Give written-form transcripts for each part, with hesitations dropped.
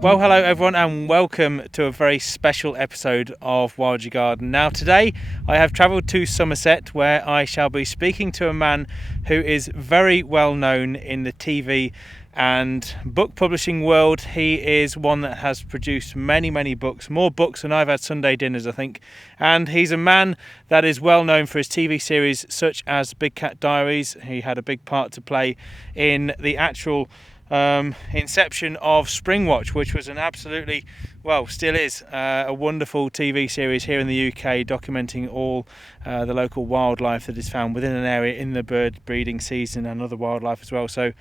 Well, hello everyone and welcome to a very special episode of Wild Your Garden. Now today I have travelled to Somerset where I shall be speaking to a man who is very well known in the TV and book publishing world. He is one that has produced many books, more books than I've had Sunday dinners I think, and he's a man that is well known for his TV series such as Big Cat Diaries. He had a big part to play in the actual inception of Springwatch, which was an absolutely, well, still is a wonderful TV series here in the UK, documenting all the local wildlife that is found within an area in the bird breeding season and other wildlife as well. So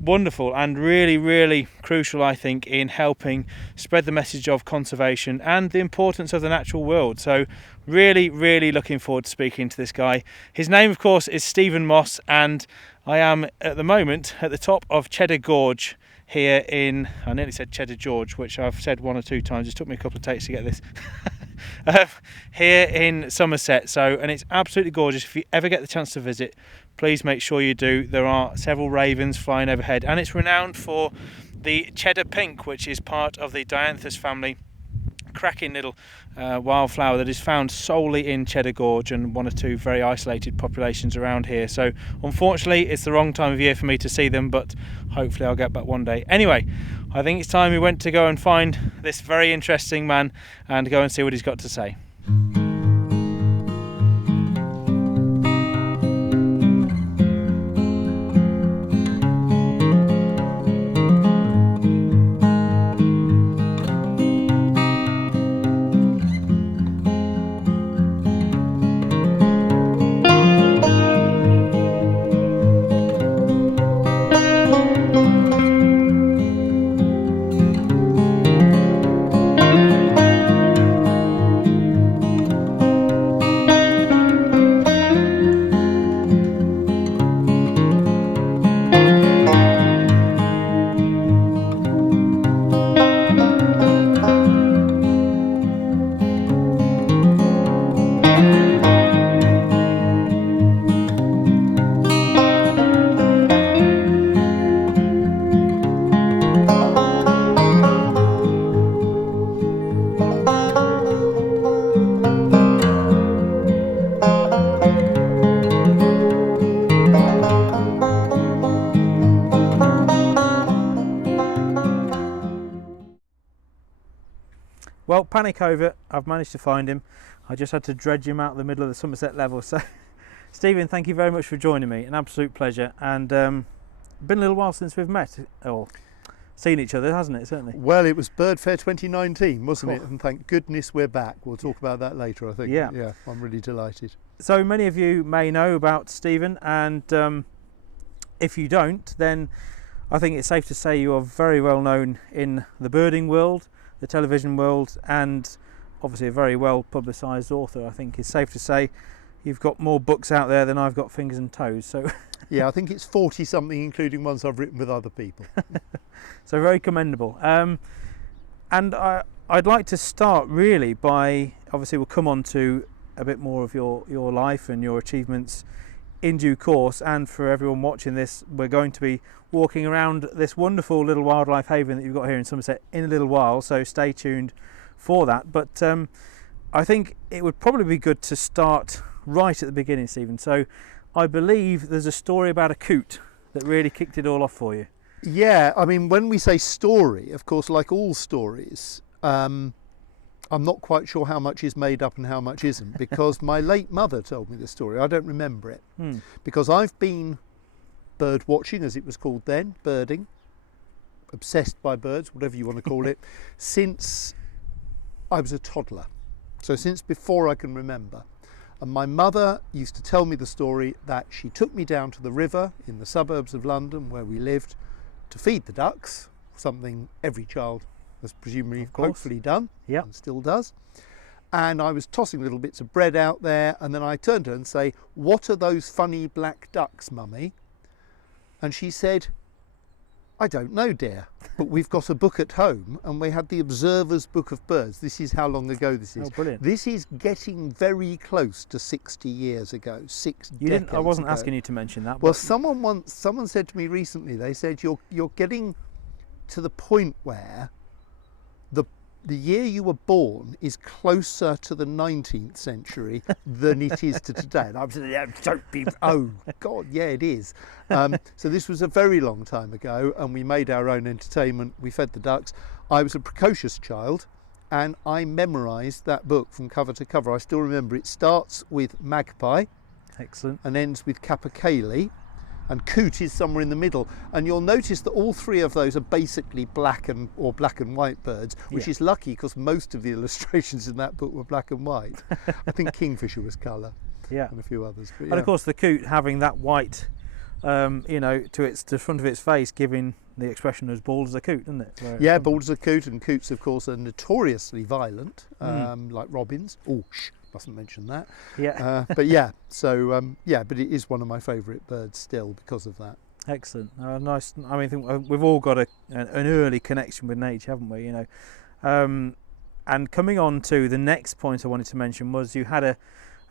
wonderful and really crucial, I think, in helping spread the message of conservation and the importance of the natural world. So really looking forward to speaking to this guy. His name, of course, is Stephen Moss, and I am at the moment at the top of Cheddar Gorge here in, I nearly said Cheddar George, which I've said one or two times. It took me a couple of takes to get this. Here in Somerset. So, and it's absolutely gorgeous. If you ever get the chance to visit, please make sure you do. There are several ravens flying overhead, and it's renowned for the cheddar pink, which is part of the dianthus family. Cracking little wildflower that is found solely in Cheddar Gorge and one or two very isolated populations around here. So unfortunately it's the wrong time of year for me to see them, but hopefully I'll get back one day. Anyway, I think it's time we went to go and find this very interesting man and go and see what he's got to say. Well, panic over, I've managed to find him. I just had to dredge him out of the middle of the Somerset level. So, Stephen, thank you very much for joining me. An absolute pleasure. And been a little while since we've met, or seen each other, hasn't it, certainly? Well, it was Bird Fair 2019, wasn't it? And thank goodness we're back. We'll talk about that later, I think. Yeah, I'm really delighted. So many of you may know about Stephen, and if you don't, then I think it's safe to say you are very well known in the birding world, the television world, and obviously a very well publicised author. I think it's safe to say you've got more books out there than I've got fingers and toes. So yeah, I think it's 40 something, including ones I've written with other people. So very commendable. And I'd like to start really by, obviously we'll come on to a bit more of your life and your achievements in due course, and for everyone watching this, we're going to be walking around this wonderful little wildlife haven that you've got here in Somerset in a little while, so stay tuned for that. But I think it would probably be good to start right at the beginning, Stephen. So I believe there's a story about a coot that really kicked it all off for you. Yeah, I mean, when we say story, of course, like all stories, I'm not quite sure how much is made up and how much isn't, because my late mother told me this story. I don't remember it, because I've been bird watching, as it was called then, birding, obsessed by birds, whatever you want to call it, since I was a toddler. So since before I can remember. And my mother used to tell me the story that she took me down to the river in the suburbs of London where we lived to feed the ducks, something every child has presumably hopefully done, and still does. And I was tossing little bits of bread out there, and then I turned to her and say, "What are those funny black ducks, Mummy?" And she said, "I don't know, dear, but we've got a book at home, and we had the Observer's Book of Birds." This is how long ago this is. Oh, brilliant. This is getting very close to 60 years ago, decades I wasn't ago. asking you to mention that. Well, someone said to me recently, they said, you're getting to the point where the year you were born is closer to the 19th century than it is to today. And I was like, don't be, oh God, yeah, it is. So this was a very long time ago, and we made our own entertainment. We fed the ducks. I was a precocious child, and I memorised that book from cover to cover. I still remember it starts with magpie. Excellent. And ends with capercaillie. And coot is somewhere in the middle, and you'll notice that all three of those are basically black and white birds, which is lucky because most of the illustrations in that book were black and white. I think kingfisher was colour, and a few others. But, and of course, the coot having that white, to the front of its face, giving the expression as bald as a coot, isn't it? Yeah, bald as a coot, and coots, of course, are notoriously violent, like robins. Oh, mustn't mention that. Yeah. But yeah, so but it is one of my favourite birds still because of that. Excellent. Nice. I mean, I think we've all got an early connection with nature, haven't we? And coming on to the next point I wanted to mention was you had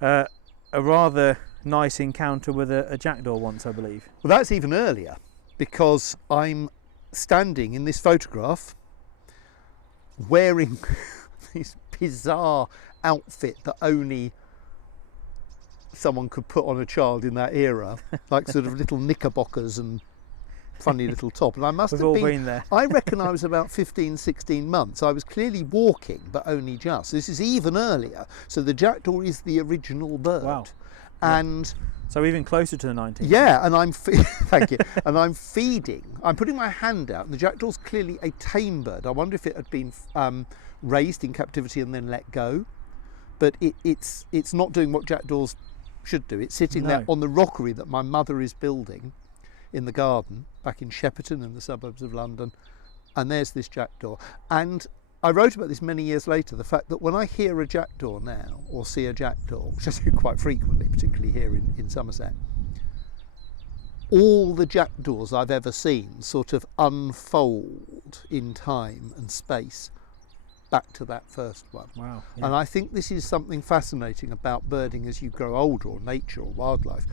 a rather nice encounter with a jackdaw once, I believe. Well, that's even earlier, because I'm standing in this photograph wearing this bizarre outfit that only someone could put on a child in that era, like sort of little knickerbockers and funny little top. And I must We've have all been there. I reckon I was about 15, 16 months. I was clearly walking, but only just. This is even earlier. So the jackdaw is the original bird. Wow. And so even closer to the 19th. Yeah, and I'm thank you. And I'm feeding. I'm putting my hand out, and the jackdaw's clearly a tame bird. I wonder if it had been raised in captivity and then let go. But it's not doing what jackdaws should do. It's sitting there on the rockery that my mother is building in the garden back in Shepperton in the suburbs of London, and there's this jackdaw. And I wrote about this many years later, the fact that when I hear a jackdaw now or see a jackdaw, which I do quite frequently, particularly here in Somerset, all the jackdaws I've ever seen sort of unfold in time and space back to that first one. Wow. Yeah. And I think this is something fascinating about birding as you grow older, or nature or wildlife,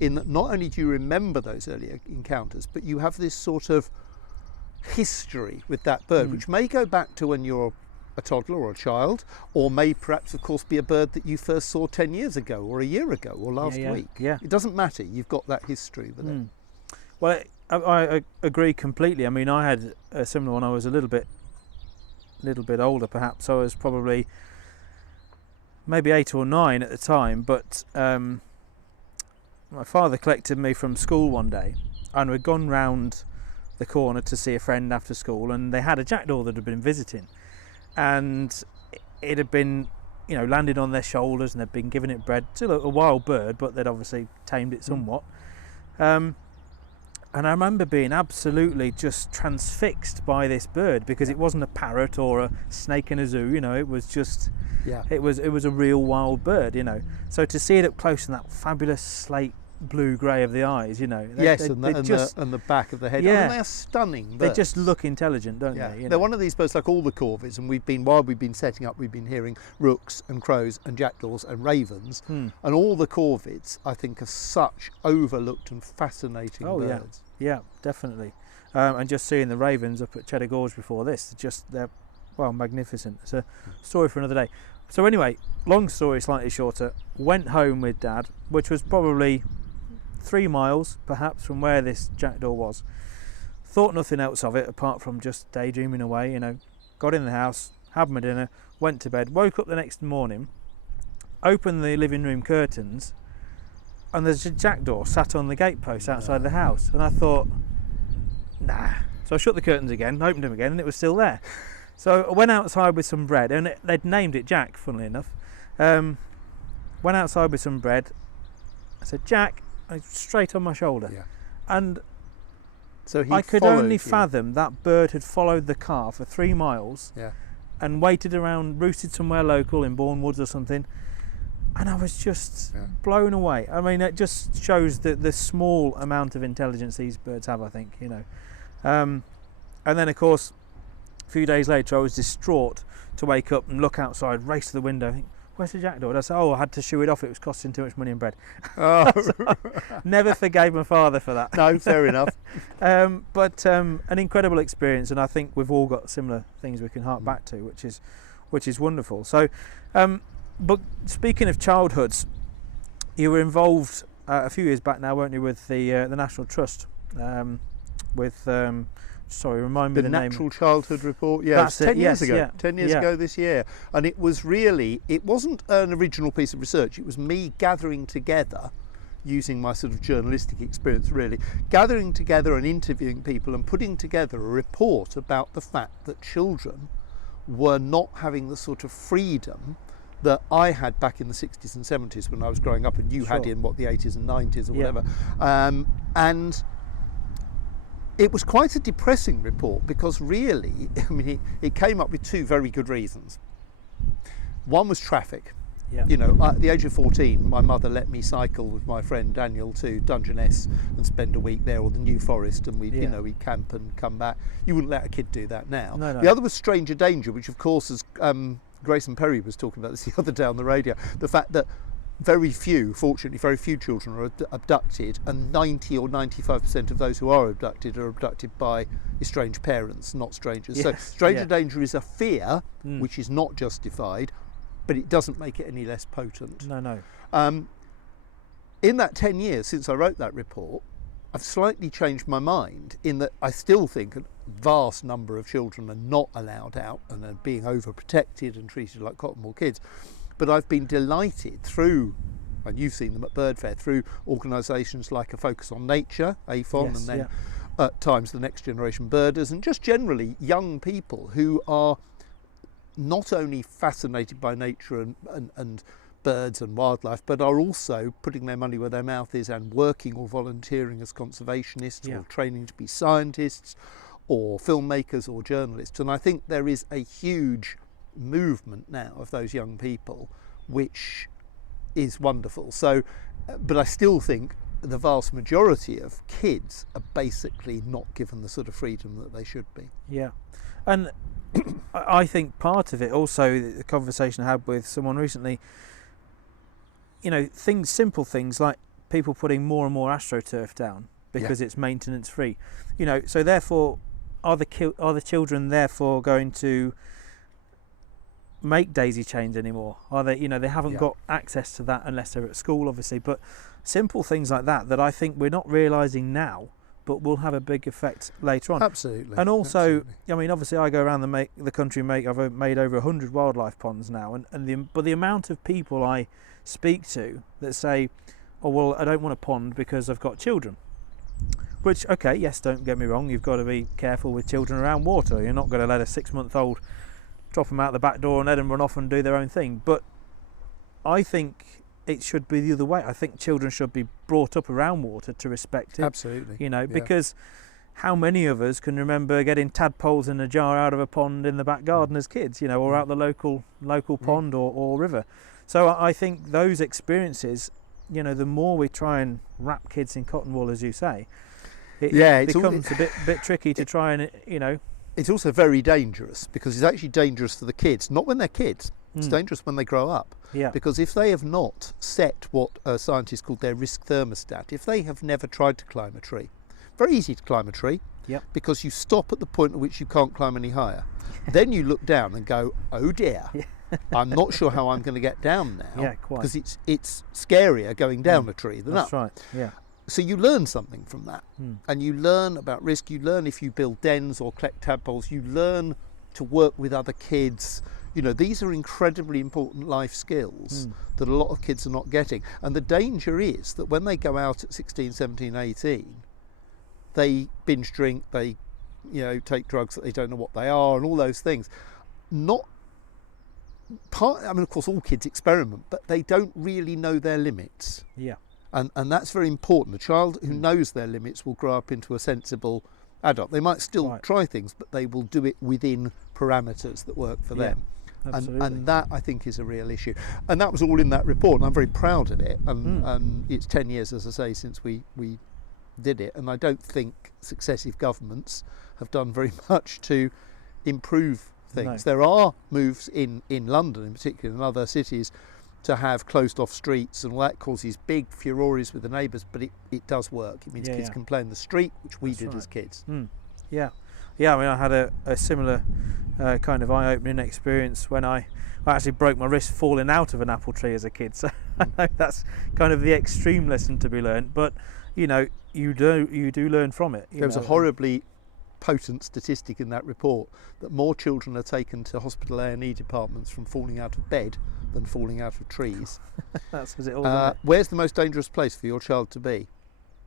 in that not only do you remember those earlier encounters, but you have this sort of history with that bird, which may go back to when you're a toddler or a child, or may perhaps of course be a bird that you first saw 10 years ago or a year ago or last week. Yeah. It doesn't matter, you've got that history with it. Well, I agree completely. I mean, I had a similar one. I was a little bit older perhaps. I was probably maybe 8 or 9 at the time, but my father collected me from school one day, and we'd gone round the corner to see a friend after school, and they had a jackdaw that had been visiting, and it had been landed on their shoulders, and they'd been giving it bread. Still a wild bird, but they'd obviously tamed it somewhat. And I remember being absolutely just transfixed by this bird, because it wasn't a parrot or a snake in a zoo, it was just, it was a real wild bird, So to see it up close and that fabulous slate blue-grey of the eyes, and the back of the head. I mean, they are stunning birds. They just look intelligent, don't they? They're one of these birds, like all the corvids, and while we've been setting up, we've been hearing rooks and crows and jackdaws and ravens, and all the corvids, I think, are such overlooked and fascinating birds. Yeah, definitely. And just seeing the ravens up at Cheddar Gorge before this, they're magnificent. It's a story for another day. So anyway, long story slightly shorter, went home with Dad, which was probably 3 miles perhaps from where this jackdaw was. Thought nothing else of it apart from just daydreaming away, Got in the house, had my dinner, went to bed, woke up the next morning, opened the living room curtains, and there's a jackdaw sat on the gatepost outside the house, and I thought, nah. So I shut the curtains again, opened them again, and it was still there. So I went outside with some bread, and they'd named it Jack, funnily enough. Went outside with some bread. I said, Jack, and straight on my shoulder. Yeah. And so I could only fathom that bird had followed the car for 3 miles and waited around, roosted somewhere local in Bourne Woods or something. And I was just blown away. I mean, it just shows the small amount of intelligence these birds have, I think, And then, of course, a few days later, I was distraught to wake up and look outside, race to the window, think, where's the jackdaw? And I said, I had to shoo it off. It was costing too much money in bread. Oh. Never forgave my father for that. No, fair enough. But an incredible experience, and I think we've all got similar things we can hark back to, which is wonderful. So, but speaking of childhoods, you were involved a few years back now, weren't you, with the National Trust, with remind me the name. The Natural Childhood Report. Yeah, That's 10 years ago. Yeah. 10 years ago this year, and it wasn't an original piece of research. It was me gathering together, using my sort of journalistic experience, really, gathering together and interviewing people and putting together a report about the fact that children were not having the sort of freedom that I had back in the 60s and 70s when I was growing up, and you had in the 80s and 90s or whatever. And it was quite a depressing report, because really, I mean, it came up with two very good reasons. One was traffic. Yeah. You know, at the age of 14, my mother let me cycle with my friend Daniel to Dungeness and spend a week there, or the New Forest, and we'd camp and come back. You wouldn't let a kid do that now. No. The other was stranger danger, which of course, as Grayson Perry was talking about this the other day on the radio, the fact that fortunately very few children are abducted, and 90 or 95% of those who are abducted by estranged parents, not strangers. Yes, So stranger danger is a fear which is not justified, but it doesn't make it any less potent. No. In that 10 years since I wrote that report, I've slightly changed my mind, in that I still think a vast number of children are not allowed out and are being overprotected and treated like cotton wool kids. But I've been delighted through, and you've seen them at Bird Fair, through organisations like A Focus on Nature, AFON, and then at times the Next Generation Birders, and just generally young people who are not only fascinated by nature and birds and wildlife, but are also putting their money where their mouth is and working or volunteering as conservationists or training to be scientists or filmmakers or journalists. And I think there is a huge movement now of those young people, which is wonderful. So, but I still think the vast majority of kids are basically not given the sort of freedom that they should be. Yeah, and I think part of it also, the conversation I had with someone recently, you know, simple things like people putting more and more astroturf down because it's maintenance free. You know, so therefore, are the children therefore going to make daisy chains anymore? Are they, you know, they haven't got access to that unless they're at school, obviously. But simple things like that I think we're not realising now, but will have a big effect later on. Absolutely. And also, I mean, obviously I go around the country, I've made over 100 wildlife ponds now, but the amount of people I speak to that say, oh well, I don't want a pond because I've got children. Which, okay, yes, don't get me wrong, you've got to be careful with children around water. You're not going to let a 6-month-old drop them out the back door and let them run off and do their own thing. But I think it should be the other way. I think children should be brought up around water to respect it. Absolutely. You know, because how many of us can remember getting tadpoles in a jar out of a pond in the back garden as kids, you know, or out the local pond or river. So I think those experiences, you know, the more we try and wrap kids in cotton wool, as you say, it becomes a bit tricky to try and, you know. It's also very dangerous, because it's actually dangerous for the kids, not when they're kids. It's dangerous when they grow up. Yeah. Because if they have not set what scientists call their risk thermostat, if they have never tried to climb a tree, very easy to climb a tree, because you stop at the point at which you can't climb any higher. Then you look down and go, oh dear, I'm not sure how I'm going to get down now. Yeah, quite. Because it's scarier going down a tree than up. That's right, yeah. So you learn something from that, and you learn about risk. You learn if you build dens or collect tadpoles. You learn to work with other kids. You know, these are incredibly important life skills that a lot of kids are not getting. And the danger is that when they go out at 16, 17, 18, they binge drink, they, you know, take drugs that they don't know what they are, and all those things. I mean, of course, all kids experiment, but they don't really know their limits. Yeah. And that's very important. A child who knows their limits will grow up into a sensible adult. They might still try things, but they will do it within parameters that work for them. And that, I think, is a real issue. And that was all in that report, and I'm very proud of it. And it's 10 years, as I say, since we did it. And I don't think successive governments have done very much to improve things. No. There are moves in London, in particular, in other cities, to have closed off streets, and all that causes big furores with the neighbours, but it does work. It means kids can play in the street, which we did as kids. Yeah, I mean, I had a similar kind of eye-opening experience when I actually broke my wrist falling out of an apple tree as a kid. So I know that's kind of the extreme lesson to be learned, but you know, you do learn from it. There was a horribly potent statistic in that report that more children are taken to hospital A&E departments from falling out of bed than falling out of trees. That says it all, doesn't it? Where's the most dangerous place for your child to be?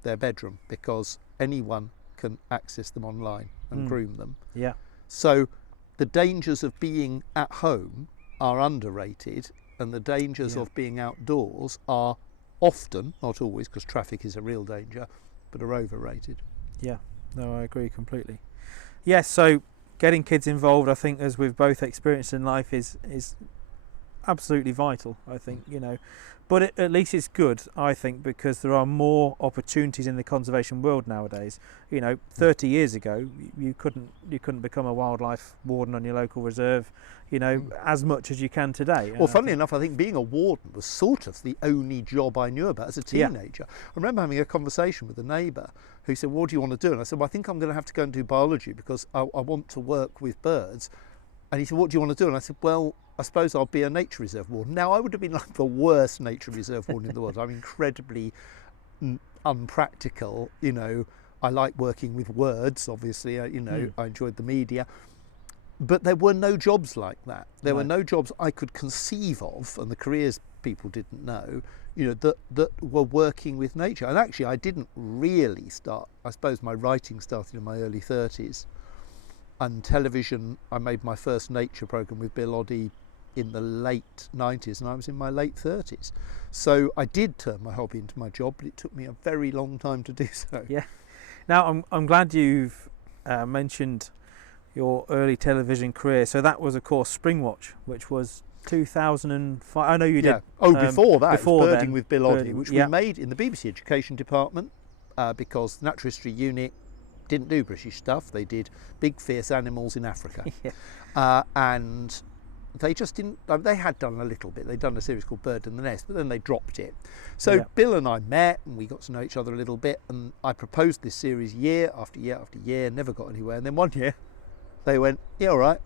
Their bedroom, because anyone can access them online and groom them. Yeah. So the dangers of being at home are underrated, and the dangers of being outdoors are often, not always, because traffic is a real danger, but are overrated. Yeah, no, I agree completely. Yes, so getting kids involved, I think, as we've both experienced in life, is absolutely vital, I think, you know. But at least it's good, I think, because there are more opportunities in the conservation world nowadays. You know, 30 years ago, you couldn't become a wildlife warden on your local reserve, you know, as much as you can today. Well, funnily enough, I think being a warden was sort of the only job I knew about as a teenager. I remember having a conversation with a neighbour who said, "What do you want to do?" And I said, "Well, I think I'm going to have to go and do biology because I want to work with birds." And he said, "What do you want to do?" And I said, "Well, I suppose I'll be a nature reserve warden." Now, I would have been like the worst nature reserve warden in the world. I'm incredibly unpractical, you know. I like working with words, obviously, you know, I enjoyed the media. But there were no jobs like that. There were no jobs I could conceive of, and the careers people didn't know, you know, that were working with nature. And actually, I didn't really start, I suppose my writing started in my early 30s. And television, I made my first nature programme with Bill Oddie in the late 90s, and I was in my late 30s. So I did turn my hobby into my job, but it took me a very long time to do so. Yeah. Now, I'm glad you've mentioned your early television career. So that was, of course, Springwatch, which was 2005. I know you did. Oh, before that, before Birding then, with Bill Oddie, which we made in the BBC Education Department because the Natural History Unit didn't do British stuff. They did big, fierce animals in Africa. And they just didn't, they had done a little bit. They'd done a series called Bird in the Nest, but then they dropped it. So Bill and I met and we got to know each other a little bit, and I proposed this series year after year after year, never got anywhere. And then one year they went, "Yeah, all right."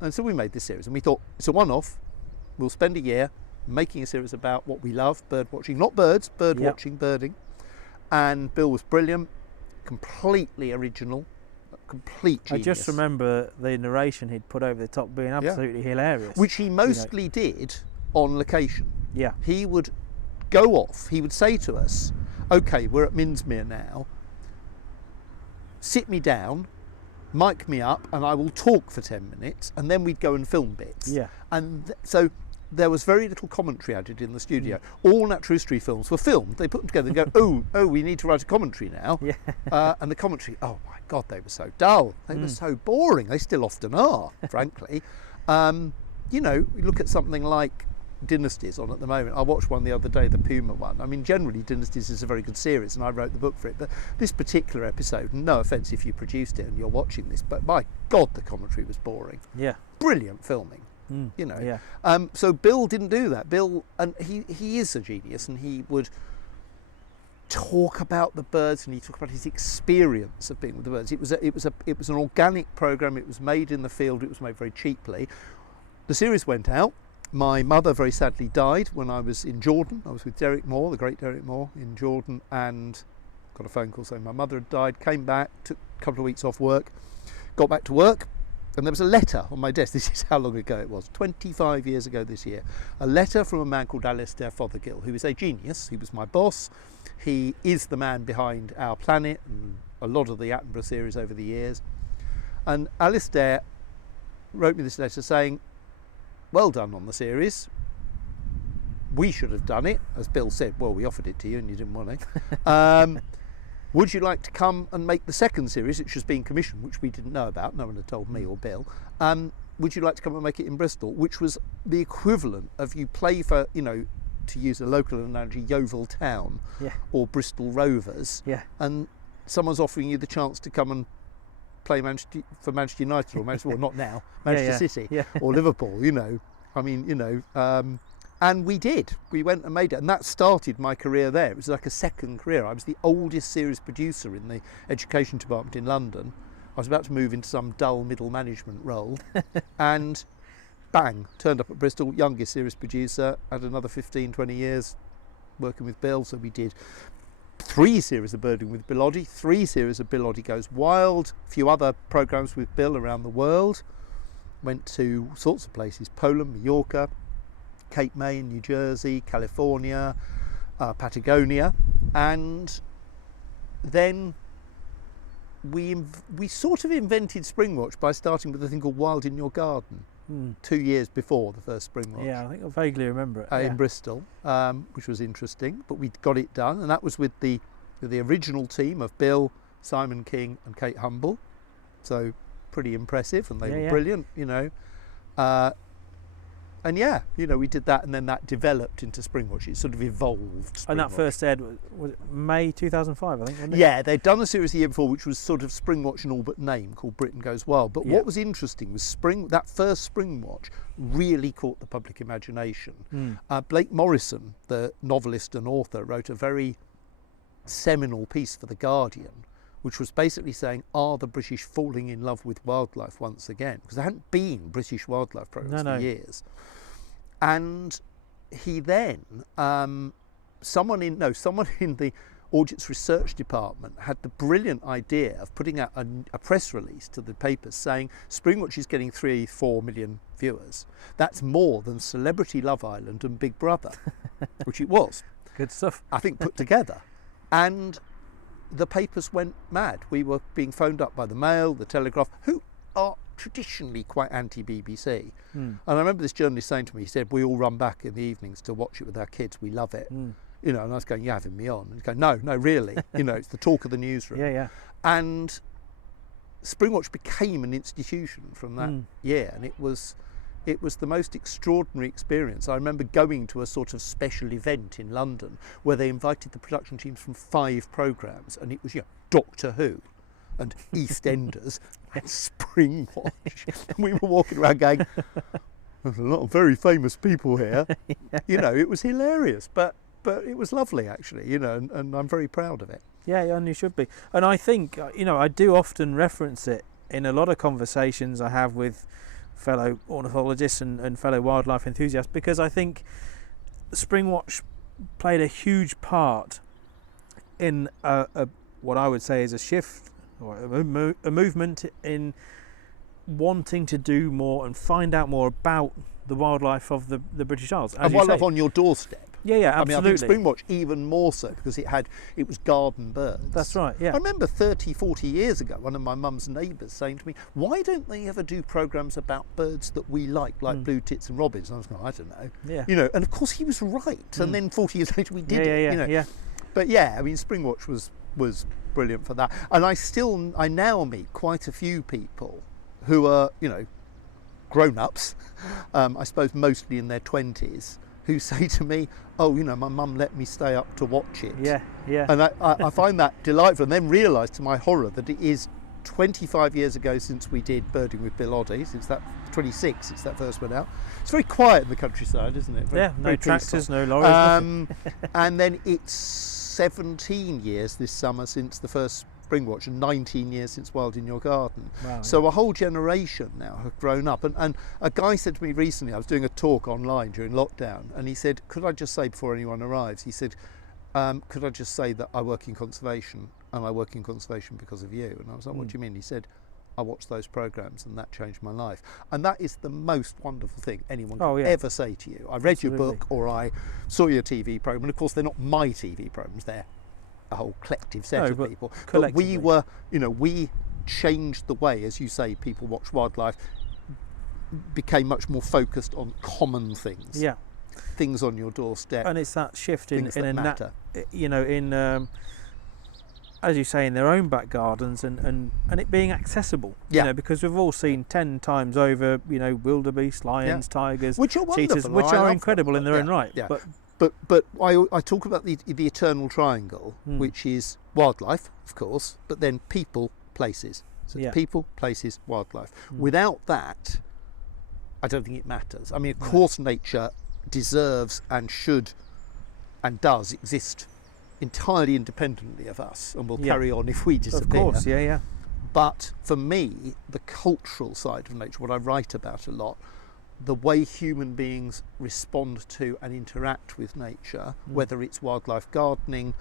And so we made this series, and we thought, it's a one-off. We'll spend a year making a series about what we love, bird watching, not birds, bird watching, birding. And Bill was brilliant, completely original, complete genius. I just remember the narration he'd put over the top being absolutely hilarious. Which he mostly did on location. Yeah. He would go off, he would say to us, "Okay, we're at Minsmere now, sit me down, mic me up, and I will talk for 10 minutes, and then we'd go and film bits." Yeah. And so there was very little commentary added in the studio. All natural history films were filmed. They put them together and go, oh, we need to write a commentary now. And the commentary, oh my God, they were so dull. They were so boring. They still often are, frankly. You know, you look at something like Dynasties on at the moment. I watched one the other day, the Puma one. I mean, generally Dynasties is a very good series and I wrote the book for it, but this particular episode, no offence if you produced it and you're watching this, but my God, the commentary was boring. Yeah. Brilliant filming. You know, so Bill didn't do that. Bill, and he is a genius, and he would talk about the birds, and he talked about his experience of being with the birds. It was an organic program. It was made in the field. It was made very cheaply. The series went out. My mother very sadly died when I was in Jordan. I was with Derek Moore, the great Derek Moore, in Jordan, and got a phone call saying my mother had died. Came back, took a couple of weeks off work, got back to work. And there was a letter on my desk. This is how long ago it was, 25 years ago this year. A letter from a man called Alistair Fothergill, who is a genius. He was my boss. He is the man behind Our Planet and a lot of the Attenborough series over the years. And Alistair wrote me this letter saying, "Well done on the series. We should have done it." As Bill said, well, we offered it to you and you didn't want it. Would you like to come and make the second series, which was being commissioned, which we didn't know about, no one had told me or Bill. Would you like to come and make it in Bristol, which was the equivalent of you play for, you know, to use a local analogy, Yeovil Town or Bristol Rovers, and someone's offering you the chance to come and play for Manchester United or Manchester, well, not now, Manchester City or Liverpool, you know. I mean, you know, and we did. We went and made it, and that started my career there. It was like a second career. I was the oldest series producer in the education department in London. I was about to move into some dull middle management role, and bang, turned up at Bristol, youngest series producer, had another 15, 20 years working with Bill. So we did 3 series of Birding with Bill Oddie, 3 series of Bill Oddie Goes Wild, a few other programmes with Bill around the world. Went to all sorts of places, Poland, Mallorca, Cape May in New Jersey, California, Patagonia, and then we sort of invented Springwatch by starting with a thing called Wild in Your Garden 2 years before the first Springwatch. Yeah, I think I vaguely remember it. In Bristol, which was interesting, but we got it done, and that was with the original team of Bill, Simon King and Kate Humble, so pretty impressive, and they were brilliant, you know. And yeah, you know, we did that, and then that developed into Springwatch. It sort of evolved. Springwatch. And that first aired, was it May 2005, I think, wasn't it? Yeah, they'd done a series the year before, which was sort of Springwatch in all but name, called Britain Goes Wild. But what was interesting was that first Springwatch really caught the public imagination. Blake Morrison, the novelist and author, wrote a very seminal piece for The Guardian, which was basically saying, are the British falling in love with wildlife once again? Because there hadn't been British wildlife programmes for years. And he then, someone in the Audits Research Department had the brilliant idea of putting out a press release to the papers saying, Springwatch is getting 3-4 million viewers. That's more than Celebrity Love Island and Big Brother, which it was. Good stuff. I think put together. And the papers went mad. We were being phoned up by the Mail, the Telegraph, who are traditionally quite anti-BBC. And I remember this journalist saying to me, he said, we all run back in the evenings to watch it with our kids. We love it. You know, and I was going, you're having me on. And he's going, no, really. You know, it's the talk of the newsroom. And Springwatch became an institution from that year, and it was the most extraordinary experience. I remember going to a sort of special event in London where they invited the production teams from 5 programmes, and it was, you know, Doctor Who and EastEnders and Springwatch. And we were walking around going, there's a lot of very famous people here. You know, it was hilarious, but it was lovely, actually, you know, and I'm very proud of it. Yeah, and you should be. And I think, you know, I do often reference it in a lot of conversations I have with fellow ornithologists and fellow wildlife enthusiasts, because I think Springwatch played a huge part in what I would say is a shift or a movement in wanting to do more and find out more about the wildlife of the British Isles. And wildlife on your doorstep. Yeah, absolutely. I mean, I think Springwatch even more so because it was garden birds. That's right, yeah. I remember 30, 40 years ago, one of my mum's neighbours saying to me, why don't they ever do programmes about birds that we like blue tits and robins? And I was going, I don't know. Yeah. You know, and of course he was right. And then 40 years later we did it. You know. But yeah, I mean, Springwatch was brilliant for that. And I now meet quite a few people who are, you know, grown-ups, I suppose mostly in their 20s, who say to me, oh, you know, my mum let me stay up to watch it. Yeah. And I find that delightful, and then realise to my horror that it is 25 years ago since we did Birding with Bill Oddie, since that 26, since that first went out. It's very quiet in the countryside, isn't it? No tractors, no lorries. And then it's 17 years this summer since the first Springwatch, and 19 years since Wild in Your Garden. Wow, so a whole generation now have grown up. And a guy said to me recently, I was doing a talk online during lockdown, and he said, could I just say before anyone arrives, he said, could I just say that I work in conservation, and I work in conservation because of you? And I was like, what do you mean? He said, I watched those programmes and that changed my life. And that is the most wonderful thing anyone can ever say to you. I read your book, or I saw your TV programme, and of course they're not my TV programmes, they're a whole collective set of people. But we were, you know, we changed the way, as you say, people watch wildlife, became much more focused on common things. Yeah. Things on your doorstep. And it's that shift in a matter. You know, in as you say, in their own back gardens, and it being accessible. Yeah. You know, because we've all seen 10 times over, you know, wildebeest, lions, tigers, which are cheetahs, wonderful, which are incredible in their own right. Yeah. But I talk about the eternal triangle, which is wildlife, of course, but then people, places, So it's people, places, wildlife. Without that, I don't think it matters. I mean, of course, nature deserves and should and does exist entirely independently of us, and will carry on if we disappear. Of course, yeah. But for me, the cultural side of nature, what I write about a lot, the way human beings respond to and interact with nature, whether it's wildlife gardening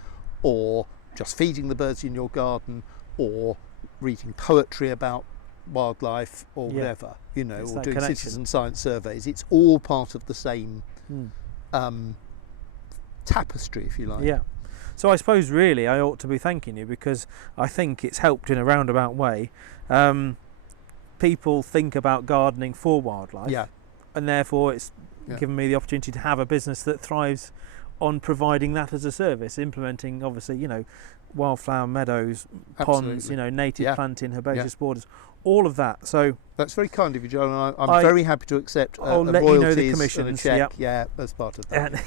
or just feeding the birds in your garden or reading poetry about wildlife or whatever, you know, it's or doing connection. citizen science surveys, it's all part of the same tapestry, if you like. Yeah. So I suppose really I ought to be thanking you, because I think it's helped in a roundabout way. People think about gardening for wildlife, and therefore it's given me the opportunity to have a business that thrives on providing that as a service, implementing obviously, you know, wildflower meadows, ponds, you know, native planting, herbaceous borders, all of that. So that's very kind of you, John. And I'm very happy to accept I'll a let royalties you know the commissions, and a check, as part of that.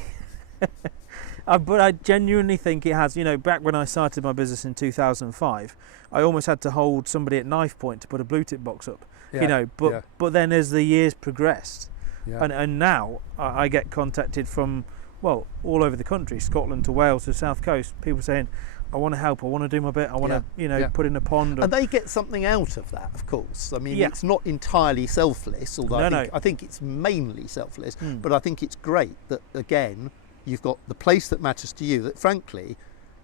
But I genuinely think it has, you know, back when I started my business in 2005, I almost had to hold somebody at knife point to put a blue tip box up, you know, but then as the years progressed, and now I get contacted from, well, all over the country, Scotland to Wales to South Coast, people saying, I want to help, I want to do my bit, I want to, you know, put in a pond. And they get something out of that, of course. I mean, it's not entirely selfless, although I think it's mainly selfless, but I think it's great that, again, you've got the place that matters to you, that frankly,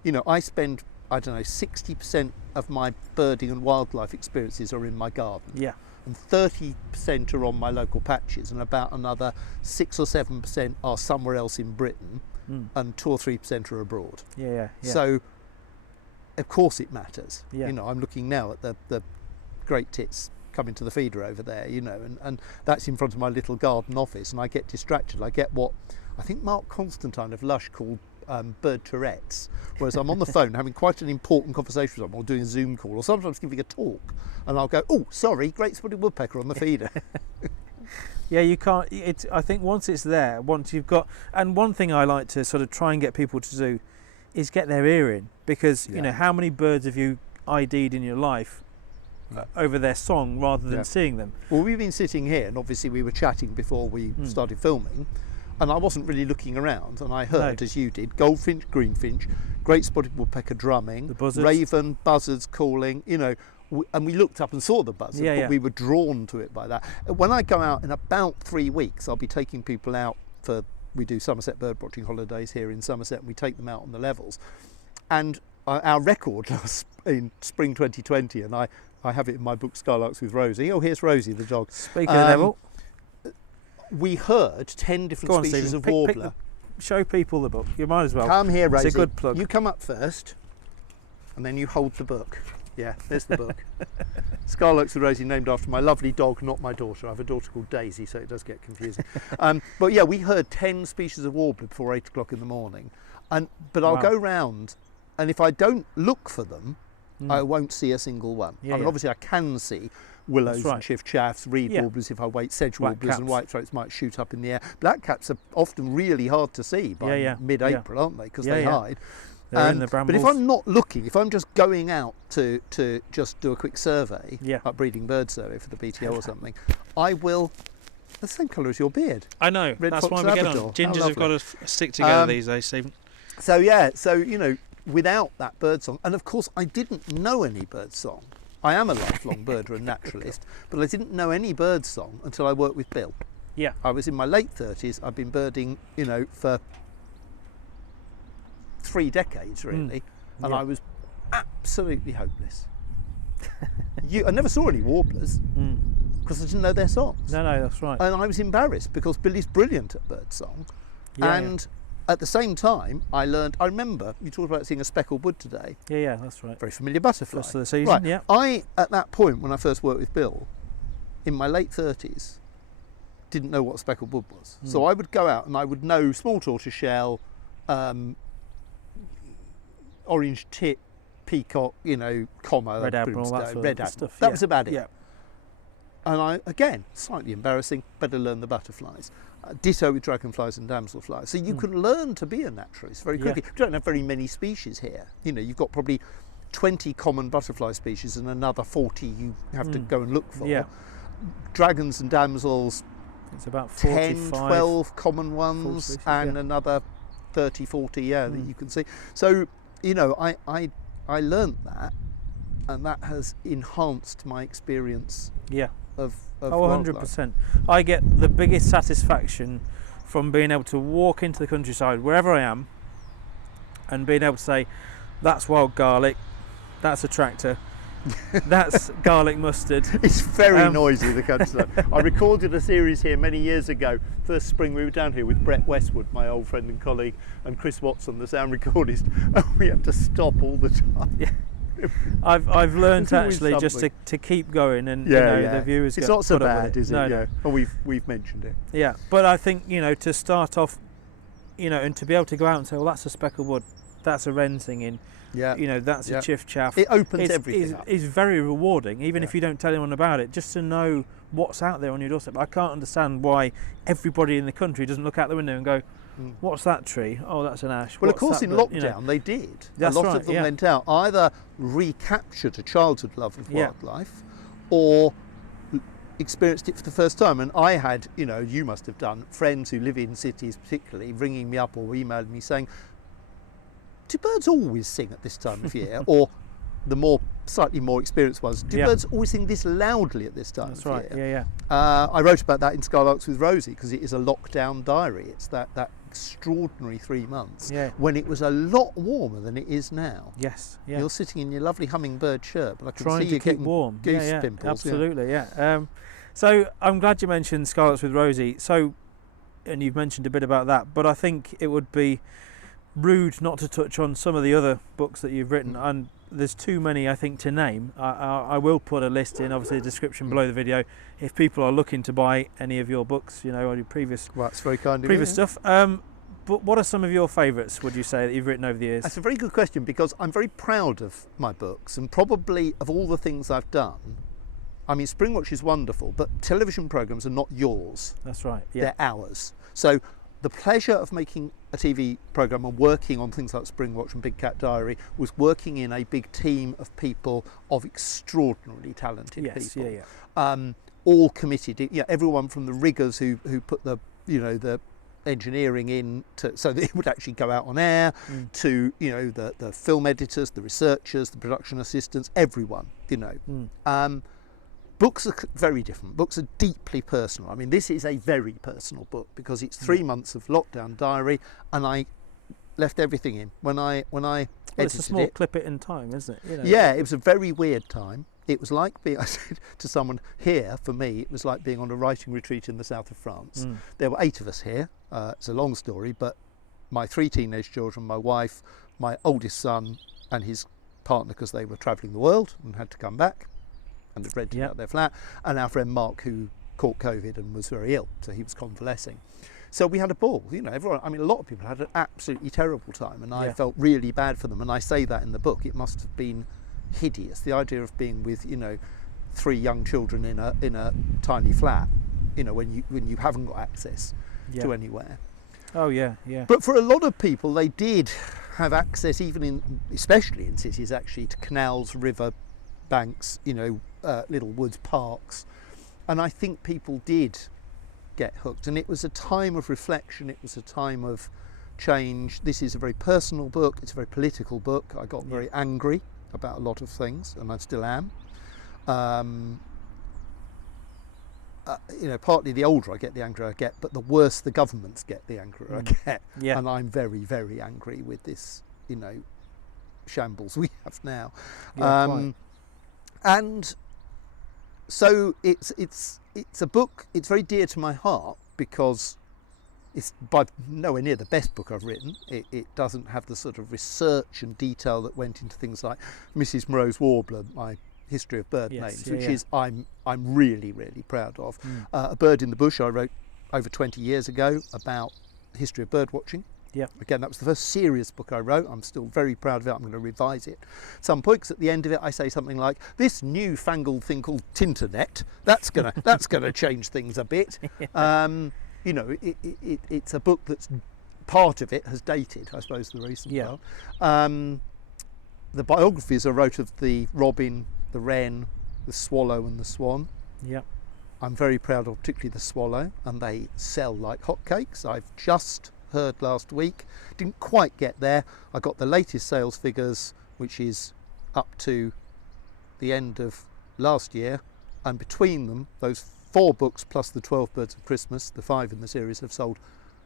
you know, I spend, I don't know, 60% of my birding and wildlife experiences are in my garden. Yeah. And 30% are on my local patches, and about another 6 or 7% are somewhere else in Britain, and 2 or 3% are abroad. Yeah. So, of course it matters. Yeah. You know, I'm looking now at the great tits coming to the feeder over there, you know, and that's in front of my little garden office, and I get distracted. I get what I think Mark Constantine of Lush called bird Tourette's, whereas I'm on the phone having quite an important conversation with someone, or doing a Zoom call, or sometimes giving a talk, and I'll go, oh, sorry, great spotted woodpecker on the feeder. Yeah, you can't, I think once it's there, once you've got, and one thing I like to sort of try and get people to do is get their ear in, because, you know, how many birds have you ID'd in your life over their song rather than seeing them? Well, we've been sitting here, and obviously we were chatting before we started filming, and I wasn't really looking around, and I heard, as you did, goldfinch, greenfinch, great spotted woodpecker drumming, the buzzards, raven, buzzards calling, you know, and we looked up and saw the buzzard, but we were drawn to it by that. When I go out in about 3 weeks, I'll be taking people out for, we do Somerset bird watching holidays here in Somerset, and we take them out on the levels. And our record in spring 2020, and I have it in my book Skylarks with Rosie. Oh, here's Rosie, the dog. Speaking of level, we heard 10 different species of warbler. Show people the book. You might as well. Come here, Rosie. It's a good plug. You come up first, and then you hold the book. Yeah, there's the book. Skylarks with Rosie, named after my lovely dog, not my daughter. I have a daughter called Daisy, so it does get confusing. But yeah, we heard 10 species of warbler before 8 o'clock in the morning. But I'll go round, and if I don't look for them, I won't see a single one. I mean, obviously I can see willows and chiffchaffs, reed warblers if I wait, sedge warblers and whitethroats might shoot up in the air. Blackcaps are often really hard to see by mid-April, aren't they? Because they hide. They're in the brambles. But if I'm not looking, if I'm just going out to just do a quick survey, like breeding bird survey for the BTO or something, I will. The same colour as your beard. I know. Red that's Fox why we get Labrador. on. Gingers have got to stick together these days, Stephen. So yeah, so you know, without that birdsong, and of course I didn't know any birdsong. I am a lifelong birder and naturalist, but I didn't know any birdsong until I worked with Bill. Yeah. I was in my late 30s. I've been birding, you know, for 3 decades really, and I was absolutely hopeless. I never saw any warblers because I didn't know their songs. No, that's right. And I was embarrassed because Billy's brilliant at birdsong, and at the same time, I remember you talked about seeing a speckled wood today. Yeah, that's right. Very familiar butterfly. First of the season, right. I, at that point, when I first worked with Bill, in my late 30s, didn't know what speckled wood was. So I would go out and I would know small tortoiseshell, orange tit, peacock, you know, comma, red admiral, red admiral. stuff. That was about it. Yeah. And I, again, slightly embarrassing, better learn the butterflies. Ditto with dragonflies and damselflies. So you can learn to be a naturalist very quickly. We don't have very many species here. You know, you've got probably 20 common butterfly species and another 40 you have to go and look for. Yeah. Dragons and damsels, It's about 10, 45. 12 common ones, species, and yeah. another 30, 40, that you can see. So, I learnt that, and that has enhanced my experience Yeah. of Oh, wildlife. 100%. I get the biggest satisfaction from being able to walk into the countryside, wherever I am, and being able to say, that's wild garlic, that's a tractor, that's garlic mustard. It's very noisy, the countryside. I recorded a series here many years ago. First spring we were down here with Brett Westwood, my old friend and colleague, and Chris Watson, the sound recordist, and we had to stop all the time. Yeah. I've learned There's always actually just something. to keep going, and Yeah. the viewers. It's get not so put up with bad, it. is it? No, Yeah. no. Well, we've mentioned it. Yeah, but I think to start off, and to be able to go out and say, well, that's a speckled wood, that's a wren singing, Yeah. that's a chiff chaff. It opens everything up. It's very rewarding, even if you don't tell anyone about it, just to know what's out there on your doorstep. I can't understand why everybody in the country doesn't look out the window and go, what's that tree? Oh, that's an ash. Well, of What's course, that in bird? lockdown they did. That's a lot right, of them yeah. went out, either recaptured a childhood love of Yeah. wildlife, or experienced it for the first time. And I had, you must have done, friends who live in cities particularly, ringing me up or emailing me saying, do birds always sing at this time of year? Or the slightly more experienced ones, do birds always sing this loudly at this time That's of right. year? Yeah. I wrote about that in Skylarks with Rosie, because it is a lockdown diary. It's that extraordinary 3 months when it was a lot warmer than it is now. Yes. Yeah. You're sitting in your lovely hummingbird shirt, but I can Trying see to you keep getting warm. goose pimples. Absolutely. Yeah. So I'm glad you mentioned Scarlets with Rosie. So, and you've mentioned a bit about that, but I think it would be rude not to touch on some of the other books that you've written, and there's too many, I think, to name. I will put a list in, obviously, the description below the video, if people are looking to buy any of your books, or your previous Well, that's very kind of previous you. stuff. But what are some of your favourites, would you say, that you've written over the years? That's a very good question, because I'm very proud of my books, and probably of all the things I've done. I mean, Springwatch is wonderful, but television programmes are not yours. That's right. Yeah. They're ours. So the pleasure of making a TV programme and working on things like Springwatch and Big Cat Diary was working in a big team of people, of extraordinarily talented people. All committed. Everyone from the riggers who put the engineering in so that it would actually go out on air, to the film editors, the researchers, the production assistants, everyone. Books are very different. Books are deeply personal. I mean, this is a very personal book, because it's 3 months of lockdown diary, and I left everything in when I edited it's a small it. clip it in time, isn't it? Yeah, it was a very weird time. It was like being, I said to someone here, for me, it was like being on a writing retreat in the south of France. There were 8 of us here. It's a long story, but my 3 teenage children, my wife, my oldest son, and his partner, because they were travelling the world and had to come back and had rented out their flat, and our friend Mark, who caught COVID and was very ill, so he was convalescing. So we had a ball, everyone, I mean, a lot of people had an absolutely terrible time, and I felt really bad for them, and I say that in the book. It must have been hideous, the idea of being with 3 young children in a tiny flat, when you haven't got access to anywhere. Oh yeah. But for a lot of people, they did have access, especially in cities, actually, to canals, river banks, little woods, parks, and I think people did get hooked, and it was a time of reflection, it was a time of change. This is a very personal book, it's a very political book. I got very angry about a lot of things, and I still am. Partly the older I get, the angrier I get, but the worse the governments get, the angrier I get. And I'm very, very angry with this, shambles we have now. And so it's a book, it's very dear to my heart, because it's by nowhere near the best book I've written. It doesn't have the sort of research and detail that went into things like Mrs. Moreau's Warbler, my history of bird names, which is I'm really, really proud of. A Bird in the Bush I wrote over 20 years ago about the history of bird watching. Again, that was the first serious book I wrote. I'm still very proud of it. I'm going to revise it at some point, 'cause at the end of it I say something like, this newfangled thing called Tinternet, that's gonna change things a bit. It's a book that's, part of it has dated, I suppose, the recent world. the biographies I wrote of the robin, the wren, the swallow and the swan. Yeah. I'm very proud of particularly the swallow, and they sell like hotcakes. I've just heard last week, didn't quite get there, I got the latest sales figures, which is up to the end of last year, and between them, those 4 books plus the 12 Birds of Christmas, the 5 in the series, have sold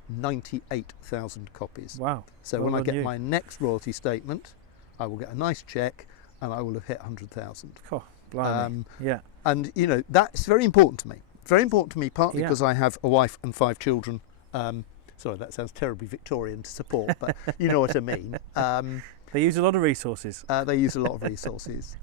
98,000 copies. Wow. So Well when I done get you. my next royalty statement, I will get a nice cheque and I will have hit 100,000. Oh, blimey. Yeah. And you know, that's very important to me. Very important to me, partly Yeah. because I have a wife and 5 children. Sorry, that sounds terribly Victorian to support, but you know what I mean. They use a lot of resources. They use a lot of resources.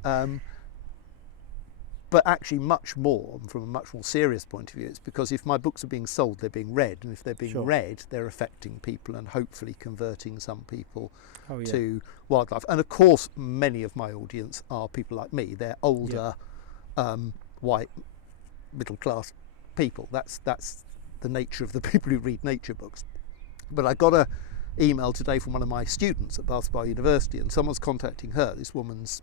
But actually much more, from a much more serious point of view, it's because if my books are being sold, they're being read, and if they're being Sure. read, they're affecting people and hopefully converting some people Oh, yeah. to wildlife. And of course, many of my audience are people like me. They're older, white, middle-class people. That's the nature of the people who read nature books. But I got a email today from one of my students at Bath Spa University, and someone's contacting her. This woman's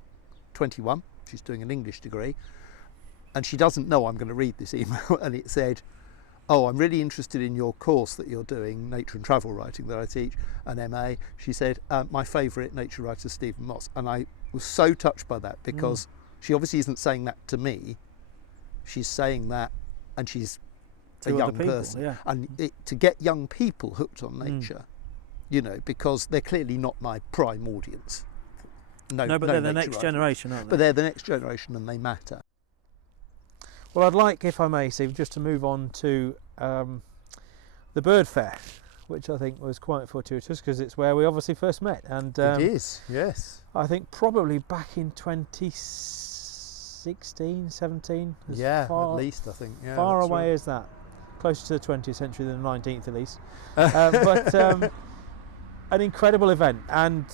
21, she's doing an English degree, and she doesn't know I'm going to read this email, and it said, oh, I'm really interested in your course that you're doing, nature and travel writing, that I teach, an MA. She said, my favourite nature writer is Stephen Moss. And I was so touched by that, because she obviously isn't saying that to me, she's saying that, and she's a To other young people, person. yeah. And to get young people hooked on nature, you know, because they're clearly not my prime audience. No, but they're the nature next writers. generation, aren't they? But they're the next generation and they matter. Well, I'd like, if I may, Steve, just to move on to the bird fair, which I think was quite fortuitous because it's where we obviously first met. And It is, yes. I think probably back in 2016, 17. As Yeah, far, at least I think. Yeah, far that's away right. as that. Closer to the 20th century than the 19th at least. But an incredible event, and